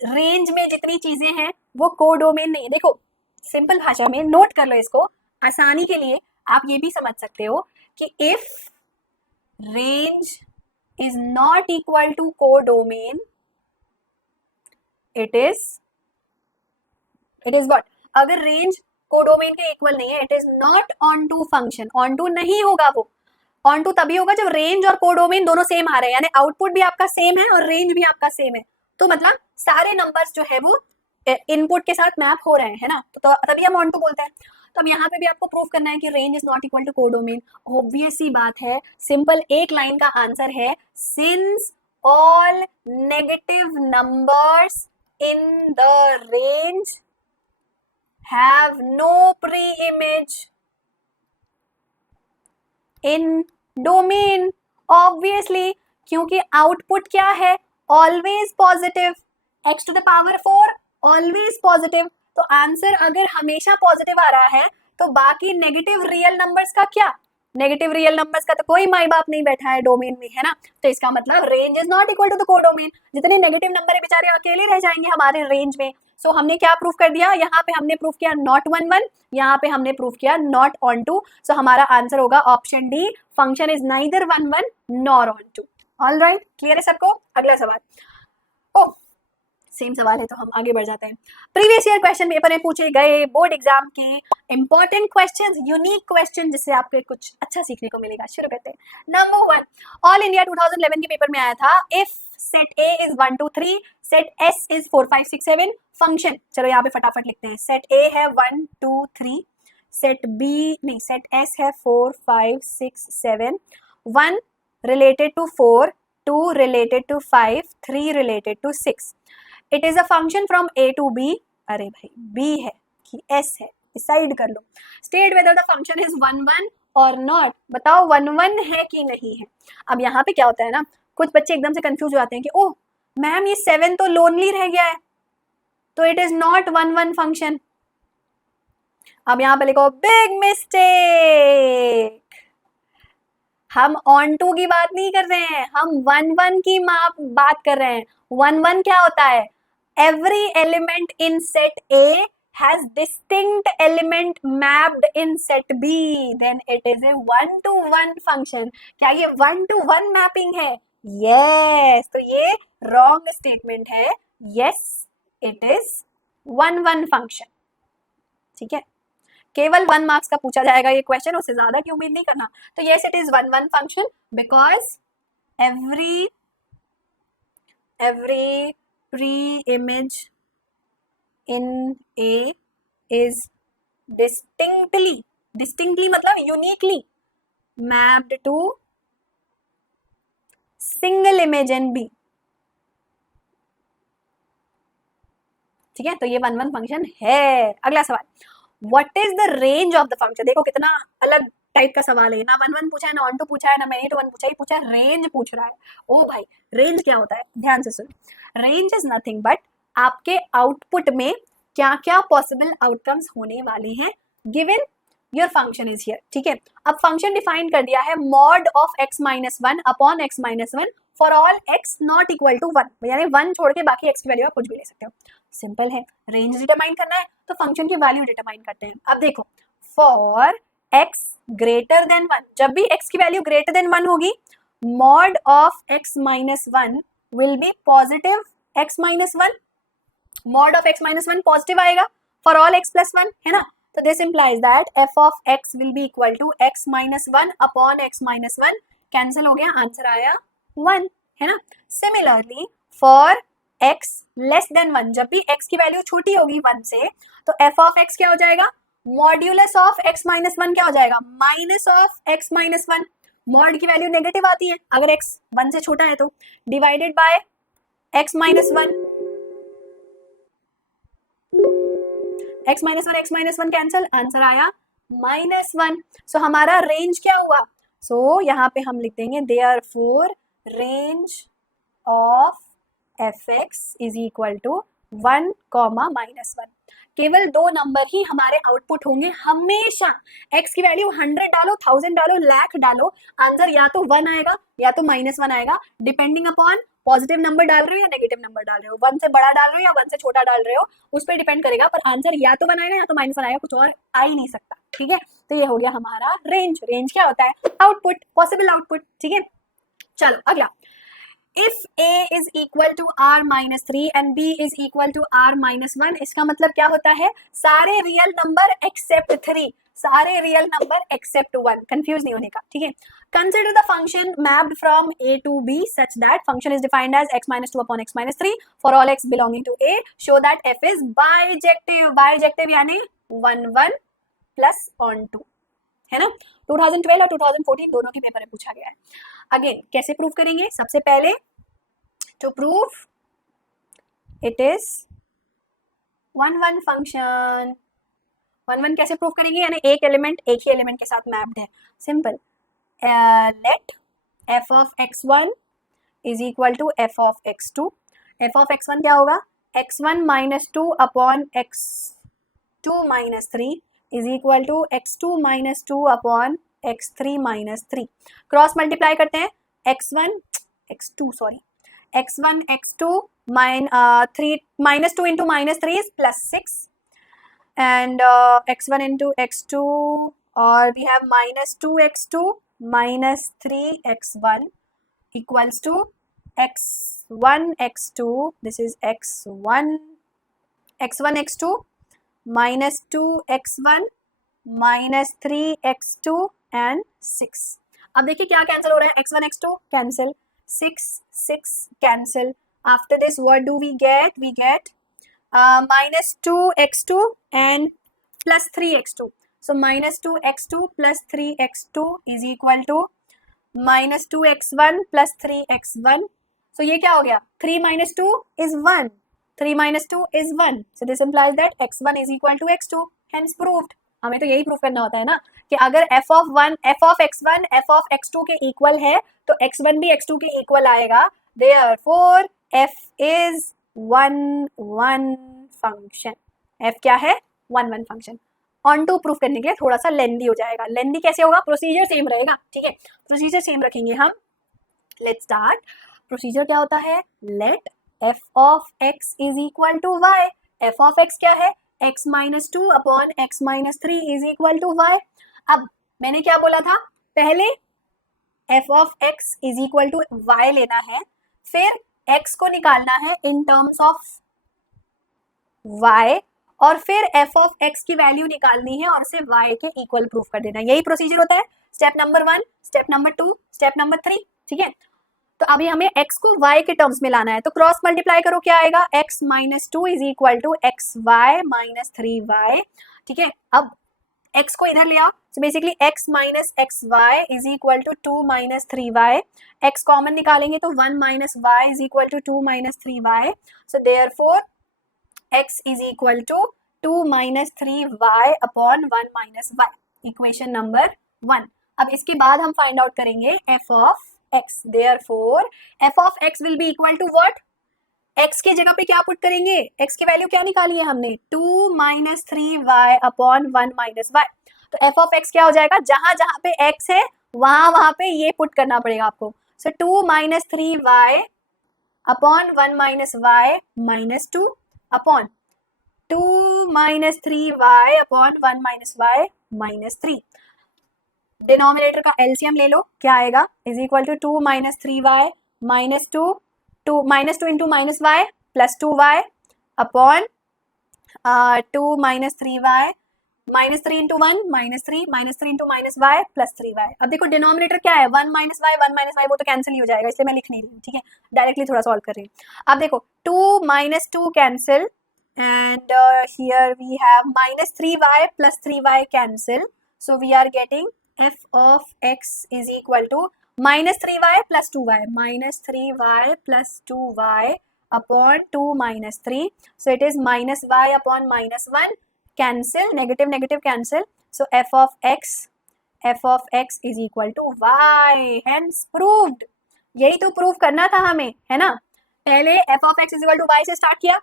रेंज में जितनी चीजें हैं वो कोडोमेन नहीं है. देखो सिंपल भाषा में नोट कर लो इसको, आसानी के लिए आप ये भी समझ सकते हो कि if range is not equal to codomain, it is what? अगर रेंज कोडोमेन के इक्वल नहीं है, it is not onto function. Onto नहीं होगा वो. ऑन टू तभी होगा जब रेंज और कोडोमेन दोनों सेम आ रहे हैं, यानी आउटपुट भी आपका सेम है और रेंज भी आपका सेम है. तो मतलब सारे नंबर्स जो है वो इनपुट के साथ मैप हो रहे हैं, है ना, तो तभी हम ऑन टू बोलते हैं. तो अब यहाँ पे भी आपको प्रूफ करना है कि range is not equal to codomain. Obvious सी बात है, सिंपल एक लाइन का आंसर है since all negative numbers in the range have no pre image in domain. Obviously क्योंकि आउटपुट क्या है, always positive, x to the power 4 always positive. तो आंसर अगर हमेशा पॉजिटिव आ रहा है तो बाकी नेगेटिव रियल नंबर्स का क्या, नेगेटिव रियल नंबर्स का तो कोई माई बाप नहीं बैठा है डोमेन में, है ना। तो इसका मतलब range is not equal to the codomain, जितने नेगेटिव नंबर है बेचारे अकेले रह जाएंगे हमारे रेंज में। सो हमने क्या प्रूफ कर दिया, यहाँ पे हमने प्रूफ किया नॉट 1 1, यहाँ पे हमने प्रूफ किया नॉट ऑन टू। सो हमारा आंसर होगा option D, function is neither 1 1 nor onto. All right, clear है सबको। अगला सवाल, ओ सेम सवाल है तो हम आगे बढ़ जाते हैं। प्रीवियस ईयर क्वेश्चन पेपर में पूछे गए बोर्ड एग्जाम के इंपॉर्टेंट क्वेश्चंस, यूनिक क्वेश्चन जिससे आपको कुछ अच्छा सीखने को मिलेगा। शुरू करते हैं। नंबर 1, ऑल इंडिया 2011 के पेपर में आया था, if set A is 1 2 3, set S is 4 5 6 7, function, चलो यहाँ पे फटाफट लिखते हैं। सेट ए है 1 2 3, सेट बी नहीं, सेट एस है 4 5 6 7, 1 related to 4, 2 related to 5, 3 related to 6. It is a function from A to B. अरे भाई B है कि S है, डिसाइड कर लो। State whether the function is 1 1 or not. बताओ 1 1 है कि नहीं है। अब यहाँ पे क्या होता है ना, कुछ बच्चे एकदम से कंफ्यूज हो जाते हैं कि ओह मैम ये 7 तो लोनली रह गया है, तो इट इज नॉट 1 1 फंक्शन। अब यहाँ पे लिखो बिग मिस्टेक, हम ऑन टू की बात नहीं कर रहे हैं, हम 1 1 की बात कर रहे हैं। 1 1 क्या होता है, every element in set A has distinct element mapped in set B, then it is a 1 to 1 function. क्या ये 1 to 1 मैपिंग है? Yes, तो ये wrong statement है। Yes, it is 1 1 function। ठीक है, केवल 1 मार्क्स का पूछा जाएगा ये क्वेश्चन, उससे ज्यादा की उम्मीद नहीं करना। तो yes, it is 1 1 function because every pre-image in A is distinctly मतलब uniquely mapped to single image in B। ठीक है, तो ये 1 1 फंक्शन है। अगला सवाल, what is the range of the function. देखो कितना अलग टाइप का सवाल है, ना 1 1 पूछा है, ना ऑन टू पूछा है, ना मैनी टू 1 पूछा है, पूछा रेंज पूछ रहा है। ओ भाई रेंज क्या होता है, ध्यान से सुन। रेंज इज नथिंग बट आपके आउटपुट में क्या क्या पॉसिबल आउटकम्स होने वाले हैं given your function is here. ठीक है, अब फंक्शन डिफाइन कर दिया है, mod of x minus 1 upon x minus 1 for all x not equal to 1, यानी 1 छोड़ के बाकी x की वैल्यू आप कुछ भी ले सकते हो। सिंपल है, रेंज डिटरमाइन करना है तो फंक्शन की वैल्यू डिटरमाइन करते हैं। अब देखो, फॉर x ग्रेटर देन 1, जब भी x की वैल्यू ग्रेटर देन 1 होगी, mod of x minus 1 will be positive x minus 1, mod of x minus 1 positive आएगा फॉर ऑल x प्लस 1, है ना। तो this implies that f of x will be equal to x minus 1 upon x minus 1, cancel हो गया, answer आया 1, है ना। Similarly for x less than 1, जब भी x की वैल्यू छोटी होगी 1 से, तो f ऑफ x क्या हो जाएगा, मॉड्यूलस ऑफ x माइनस 1 क्या हो जाएगा, minus of x minus 1। Mod की वैल्यू नेगेटिव आती है अगर x 1 से छोटा है, तो divided by x minus 1, x minus 1 cancel, answer आया -1। सो हमारा रेंज क्या हुआ, सो यहाँ पे हम लिख देंगे therefore range of fx is equal to 1, -1। केवल 2 नंबर ही हमारे आउटपुट होंगे हमेशा। x की वैल्यू 100 डालो, 1000 डालो, लाख डालो, आंसर या तो 1 आएगा या तो -1 आएगा, डिपेंडिंग अपॉन पॉजिटिव नंबर डाल रहे हो या नेगेटिव नंबर डाल रहे हो, 1 से बड़ा डाल रहे हो या 1 से छोटा डाल रहे हो, उस पर डिपेंड करेगा, पर आंसर या तो 1 आएगा या तो -1 आएगा, कुछ और आ ही नहीं सकता। ठीक है, तो ये हो गया हमारा रेंज। रेंज क्या होता है, आउटपुट, पॉसिबल आउटपुट। ठीक है, चलो अगला, if a is equal to r minus 3 and b is equal to r minus 1, इसका मतलब क्या होता है, सारे रियल नंबर एक्सेप्ट 3, सारे रियल नंबर एक्सेप्ट 1, कंफ्यूज नहीं होने का। ठीक है, consider the function mapped from a to b such that function is defined as x minus 2 upon x minus 3 for all x belonging to a, show that f is bijective। bijective यानी 1 1 plus on 2, है ना। 2012 और 2014 दोनों के paper में पूछा गया है। अगेन कैसे प्रूव करेंगे, सबसे पहले to prove it is 1 1 function. 1 1 कैसे प्रूव करेंगे, यानी एक एलिमेंट एक ही एलिमेंट के साथ मैप्ड है। Simple, let f of x1 is equal to f of x2. F of x1 क्या होगा, x1 minus 2 upon x2 minus 3 is equal to x2 minus 2 upon x3 minus 3. Cross multiply करते हैं, x1 x2 minus 2 into minus 3 is plus 6 and x1 into x2, or we have minus 2x2 minus 3x1 equals to x1 x2, this is x1 x2 minus 2x1 minus 3x2 and 6. अब देखिए क्या cancel हो रहा है, x1 x2 cancel, 6 cancel. After this what do we get, we get minus 2x2 and plus 3x2. So minus 2x2 plus 3x2 is equal to minus 2x1 plus 3x1. So ये क्या हो गया, 3 minus 2 is 1. 3 minus 2 is 1. So this implies that x1 is equal to x2. Hence proved. हमें तो यही proof करना होता है ना कि अगर f of x1 f of x2 के इक्वल है तो x1 भी x2 के इक्वल आएगा. Therefore f is 1 function. f क्या है, 1 फंक्शन. ऑन टू प्रूफ करने के लिए थोड़ा सा लेंदी हो जाएगा. लेंदी कैसे होगा, प्रोसीजर सेम रहेगा, ठीक है, प्रोसीजर सेम रखेंगे हम. Let's start. प्रोसीजर क्या होता है, let f of x is equal to y. f of x क्या है, x minus 2 upon x minus 3 is equal to y. अब मैंने क्या बोला था, पहले f of x is equal to y लेना है, फिर x को निकालना है इन टर्म्स ऑफ y, और फिर f of x की वैल्यू निकालनी है और उसे y के इक्वल प्रूफ कर देना. यही प्रोसीजर होता है. Step number 1, step number 2, step number 3, ठीक है. तो अभी हमें x को y के टर्म्स में लाना है, तो क्रॉस मल्टीप्लाई करो, क्या आएगा, x minus 2 is equal to x y minus 3y, ठीक है. अब x को इधर ले आओ, so basically x minus x y is equal to 2 minus 3y. x common निकालेंगे तो 1 minus y is equal to 2 minus 3y. So therefore x is equal to 2 minus 3y upon 1 minus y. Equation number 1. अब इसके बाद हम find out करेंगे f of x. Therefore f of x will be equal to what? x की जगह पे क्या put करेंगे, x की वैल्यू क्या निकाली है हमने, 2 minus 3y upon 1 minus y. तो f of x क्या हो जाएगा, जहां जहां पे x है वहां पे ये पुट करना पड़ेगा आपको. So 2 minus 3y upon 1 minus y minus 2 upon 2 minus 3y upon 1 minus y minus 3. Denominator का एलसीएम ले लो, क्या आएगा, is equal to 2 minus 3y minus 2 minus 2 into minus y plus 2y upon 2 minus 3y minus 3 into 1 minus 3 into minus y plus 3y. अब देखो denominator क्या है, 1 minus Y वो तो कैंसिल ही हो जाएगा, इसलिए मैं लिख नहीं रही हूँ, ठीक है, डायरेक्टली थोड़ा सॉल्व कर रही हूँ. अब देखो 2 minus 2 cancel and here we have minus 3y plus 3y cancel. So we are getting f of x is equal to minus 3y plus 2y minus 3y plus 2y upon 2 minus 3. So it is minus y upon minus 1. Cancel, negative cancel. So f of x is equal to y. Hence proved. यही तो prove करना था हमें, है ना. पहले f of x is equal to y से start किया,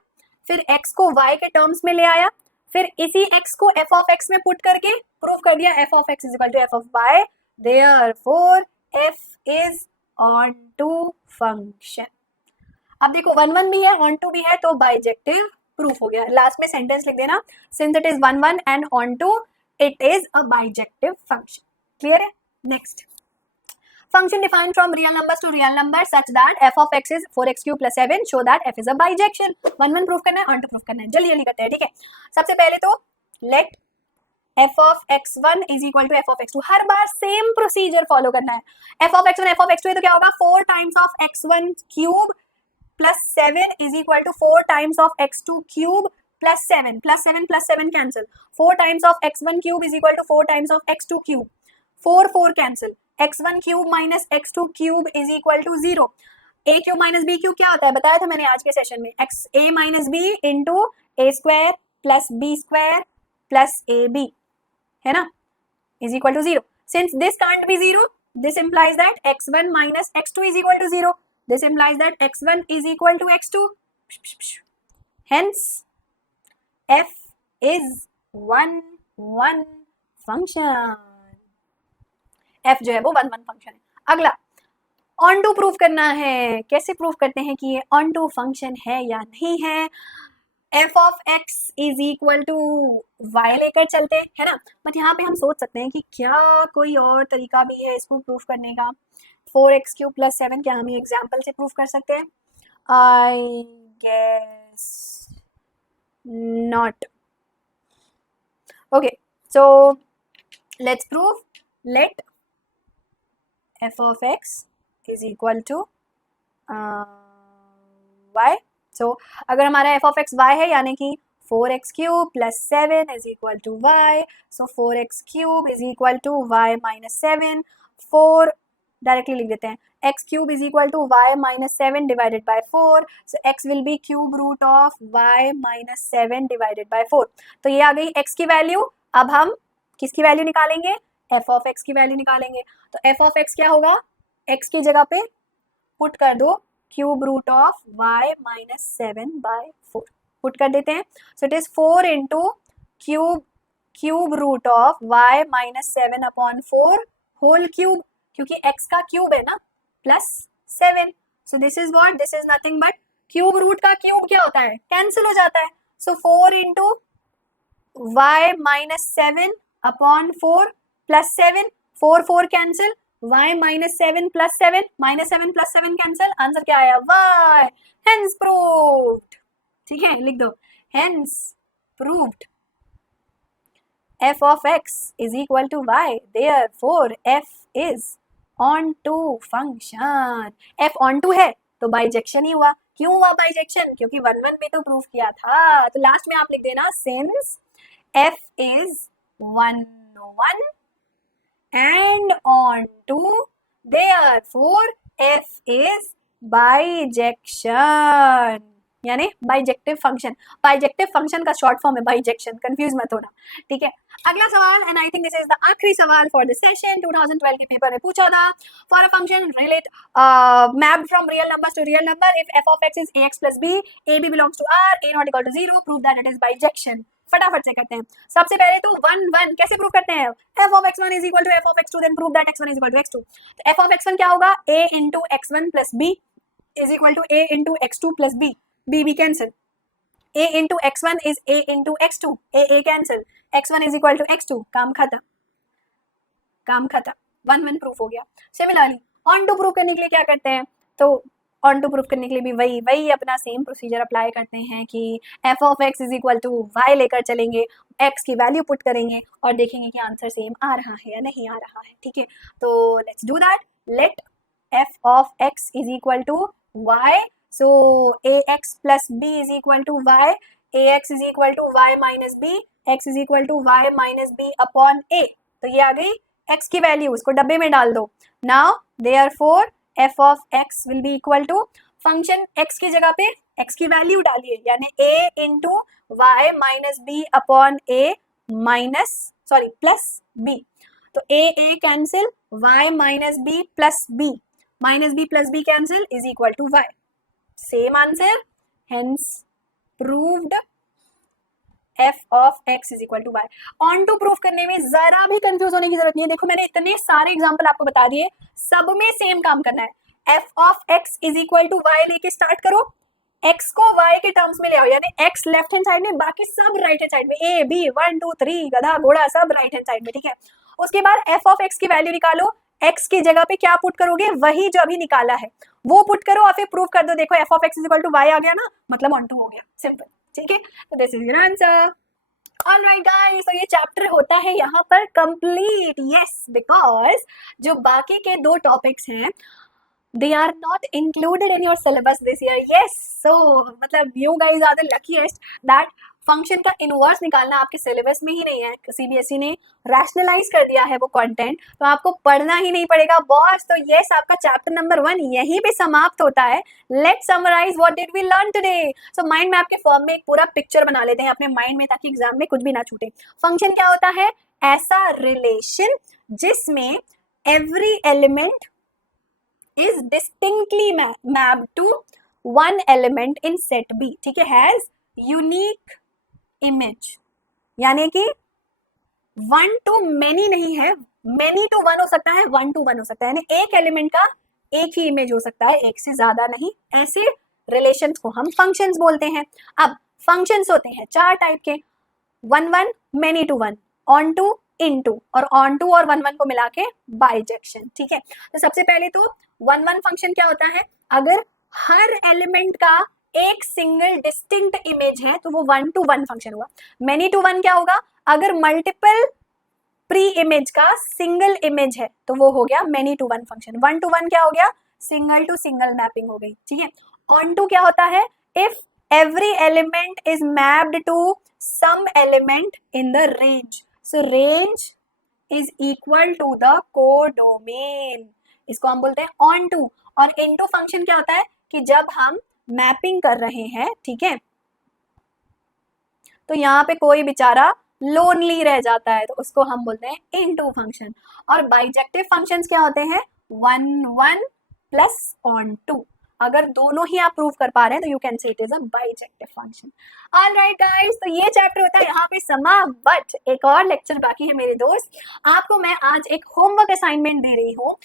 फिर x को y के टर्म्स में ले आया, फिर इसी x को f of x में पुट करके प्रूफ कर दिया f of x is equal to f of y. Therefore f is onto function. अब देखो 1 भी है, onto भी है, तो बाइजेक्टिव प्रूफ हो गया. लास्ट में सेंटेंस लिख देना, since it is 1 and onto it is a bijective function. Clear है. Next, function defined from real numbers to real numbers such that f of x is 4x cube plus 7 show that f is a bijection. 1 proof करना है, onto proof करना है. जल्दी करते हैं, ठीक है. सबसे पहले तो let f of x1 is equal to f of x2. Her bar same procedure follow करना है. f of x1 f of x2 है तो क्या होगा, 4 times of x1 cube plus 7 is equal to 4 times of x2 cube plus 7 plus 7 cancel. 4 times of x1 cube is equal to 4 times of x2 cube. 4 cancel. x1 cube minus x2 cube is equal to 0. a cube minus b cube क्या होता है, बताया था मैंने आज के session में, a minus b into a square plus b square plus ab, है ना, is equal to 0. Since this can't be 0, this implies that x1 minus x2 is equal to 0. This implies that x1 is equal to x2. Hence, f is one function. f जो है वो one function है. अगला on to prove करना है. कैसे prove करते हैं कि ये ऑन टू फंक्शन है या नहीं है? f of x is equal to y लेकर चलते हैं, है ना. बट यहाँ पे हम सोच सकते हैं कि क्या कोई और तरीका भी है इसको प्रूव करने का. 4x³ + 7 क्या हम ये एग्जाम्पल से प्रूव कर सकते हैं? I guess not. Okay, so let's prove. Let f of x is equal to y. So अगर हमारा f of x y है यानी कि 4x³ + 7 is equal to y. So 4x³ is equal to y - 7. 4 directly लिख देते हैं. x³ is equal to y - 7 divided by 4. So x will be cube root of y - 7 divided by 4. तो ये आ गई x की वैल्यू. अब हम किसकी वैल्यू निकालेंगे? f of x की वैल्यू निकालेंगे. तो f of x क्या होगा? x की जगह पे पुट कर दो cube root of y - 7 by 4. Put कर देते हैं. So it is 4 into cube root of y - 7 upon 4 whole cube, क्योंकि x का क्यूब है ना, plus 7. So this is what? This is nothing but cube root का क्यूब क्या होता है? कैंसिल हो जाता है. So 4 into y - 7 upon 4 plus 7. 4 4 cancel. y - 7 + 7 -7 + 7 cancel. Answer क्या आया? y. Hence proved. ठीक है, लिख दो. Hence proved f of x is equal to y. Therefore f is onto function. f onto है तो बाइजेक्शन ही हुआ. क्यों हुआ बाइजेक्शन? क्योंकि 1 1 में तो प्रूव किया था. तो लास्ट में आप लिख देना since f is 1 1 and onto, therefore f is bijection. यानी बाइजेक्टिव फंक्शन. बाइजेक्टिव फंक्शन का शॉर्ट फॉर्म है बाइजेक्शन. कंफ्यूज मत होना. ठीक है, अगला सवाल, and I think this is the आखिरी सवाल फॉर दिस सेशन. 2012 के पेपर में पूछा था. For a function relate mapped from real numbers to real number, if f of x is ax + b, ab belongs to r, a not equal to 0, prove that it is bijection. फटाफट से करते हैं. सबसे पहले तो 1 1 कैसे prove करते हैं? f of x1 is equal to f of x2, then prove that x1 is equal to x2. तो f of x1 क्या होगा? a into x1 + b is equal to a into x2 + b. b b cancel. a into x1 is a into x2. a cancel. x1 is equal to x2. काम खत्म. काम खत्म. 1 1 proof हो गया. Similarly onto proof करने के लिए क्या करते हैं? तो ऑन टू प्रूफ करने के लिए भी वही अपना सेम प्रोसीजर अप्लाई करते हैं कि f of x is equal to y लेकर चलेंगे, x की वैल्यू पुट करेंगे और देखेंगे कि आंसर सेम आ रहा है या नहीं आ रहा है. ठीक है, तो let's do that. Let f of x is equal to y. So ax plus b is equal to y. ax is equal to y minus b. x is equal to y minus b upon a. तो ये आ गई x की value. उसको डब्बे में डाल दो. Now therefore f of x will be equal to function x की जगह पे x की वैल्यू डालिए, यानी a into y minus b upon a minus plus b. तो a cancel, y minus b plus b plus b cancel is equal to y. Same answer, hence proved f of x is equal to y. On to proof करने में जरा भी confuse होने की जरूरत नहीं है. देखो मैंने इतने सारे एग्जांपल आपको बता दिए, सब में सेम काम करना है. f of x is equal to y लेके स्टार्ट करो, x को y के टर्म्स में ले आओ, यानी x लेफ्ट हैंड साइड में, बाकी सब राइट हैंड साइड में. a b 1 2 3 गधा घोड़ा सब राइट हैंड साइड में. ठीक है, उसके बाद f of x की वैल्यू निकालो. x की जगह पे क्या पुट करोगे? वही जो अभी निकाला है वो पुट करो और फिर प्रूव कर दो. देखो f of x is equal to y आ गया ना, मतलब ऑन टू हो गया. सिंपल. ठीक है, तो this is your answer. Alright guys, तो ये चैप्टर होता है यहाँ पर कंप्लीट. यस, बिकॉज जो बाकी के 2 टॉपिक्स हैं they are not included in your syllabus this year. Yes, so मतलब you guys are the luckiest that function का इनवर्स निकालना आपके सिलेबस में ही नहीं है. सीबीएसई ने रैशनलाइज कर दिया है वो कंटेंट, तो आपको पढ़ना ही नहीं पड़ेगा बॉस. तो यस, आपका चैप्टर नंबर 1 यहीं पे समाप्त होता है. Let's summarise what did we learn today. So mind map के फॉर्म में एक पूरा पिक्चर बना लेते हैं अपने माइंड में, ताकि एग्जाम में कुछ भी ना छूटे. फंक्शन क्या होता है? ऐसा रिलेशन जिसमें every element is distinctly mapped to one element in set B, ठीक है, has unique image, यानी कि 1 to many नहीं है, many to 1 हो सकता है, 1 to 1 हो सकता है, यानी एक एलिमेंट का एक ही इमेज हो सकता है, एक से ज्यादा नहीं। ऐसे रिलेशंस को हम फंक्शंस बोलते हैं। अब फंक्शंस होते हैं 4 टाइप के, 1 1, many to 1, on to, into, और on to और 1 1 को मिला के बाइजेक्शन, ठीक है। तो सबसे पहले तो 1 1 फंक्शन क्या होता है, अगर हर एलिमेंट का एक सिंगल डिस्टिंक्ट इमेज है तो वो 1 to 1 फंक्शन हुआ। many to 1 क्या होगा, अगर मल्टीपल प्री इमेज का सिंगल इमेज है तो वो हो गया many to 1 फंक्शन। 1 to 1 क्या हो गया, सिंगल टू सिंगल मैपिंग हो गई, ठीक है। on to क्या होता है, if every element is mapped to some element in the range, so range is equal to the codomain, इसको हम बोलते हैं on to। और into फंक्शन क्या होता है कि जब हम मैपिंग कर रहे हैं, ठीक है, तो यहाँ पे कोई बेचारा लोनली रह जाता है तो उसको हम बोलते हैं इनटू फंक्शन। और बाइजेक्टिव फंक्शंस क्या होते हैं, 1 1 प्लस ऑन टू, अगर दोनों ही आप प्रूव कर पा रहे हैं तो you can say it is a bijective function. Alright guys, तो ये चैप्टर होता है यहाँ पे समाप्त, बट एक और लेक्चर बाकी है मेरे दोस्त। आपको मैं आज एक होमवर्क असाइनमेंट दे रही हूँ।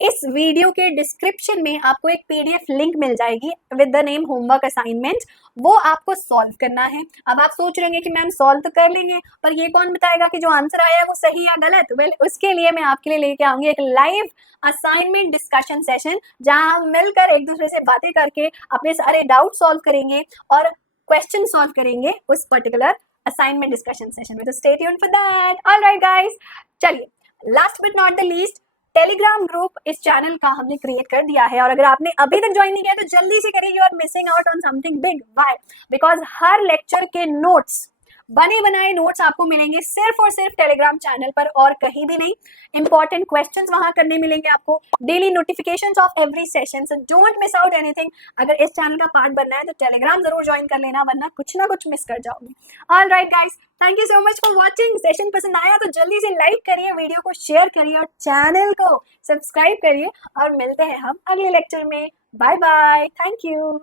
इस वीडियो के डिस्क्रिप्शन में आपको एक पीडीएफ लिंक मिल जाएगी with the name homework assignment, वो आपको सॉल्व करना है। अब आप सोच रहे हैं कि मैम सॉल्व तो कर लेंगे, पर ये कौन बताएगा कि जो आंसर आया है वो सही या गलत। वेल, उसके लिए मैं आपके लिए लेके आऊंगी एक लाइव असाइनमेंट डिस्कशन सेशन, जहां हम मिलकर एक दूसरे से बातें करके अपने सारे डाउट सॉल्व करेंगे और क्वेश्चन सॉल्व करेंगे उस पर्टिकुलर असाइनमेंट डिस्कशन सेशन में। तो stay tuned for that. Alright guys, चलिए, last but not the least, Telegram group इस चैनल का हमने क्रिएट कर दिया है, और अगर आपने अभी तक ज्वाइन नहीं किया तो जल्दी से करिए, you are missing out on something big. Why? Because हर लेक्चर के नोट्स, बने बनाए नोट्स आपको मिलेंगे सिर्फ और सिर्फ टेलीग्राम चैनल पर और कहीं भी नहीं। इंपॉर्टेंट क्वेश्चंस वहां करने मिलेंगे आपको, daily notifications of every session, so don't miss out anything. अगर इस चैनल का पार्ट बनना है तो टेलीग्राम जरूर ज्वाइन कर लेना, वरना कुछ ना कुछ मिस कर जाओगे। Alright guys, thank you so much for watching. Session पसंद आया तो जल्दी से लाइक करिए, वीडियो को शेयर करिए और चैनल को सब्सक्राइब करिए, और मिलते हैं हम अगले लेक्चर में। Bye bye, thank you.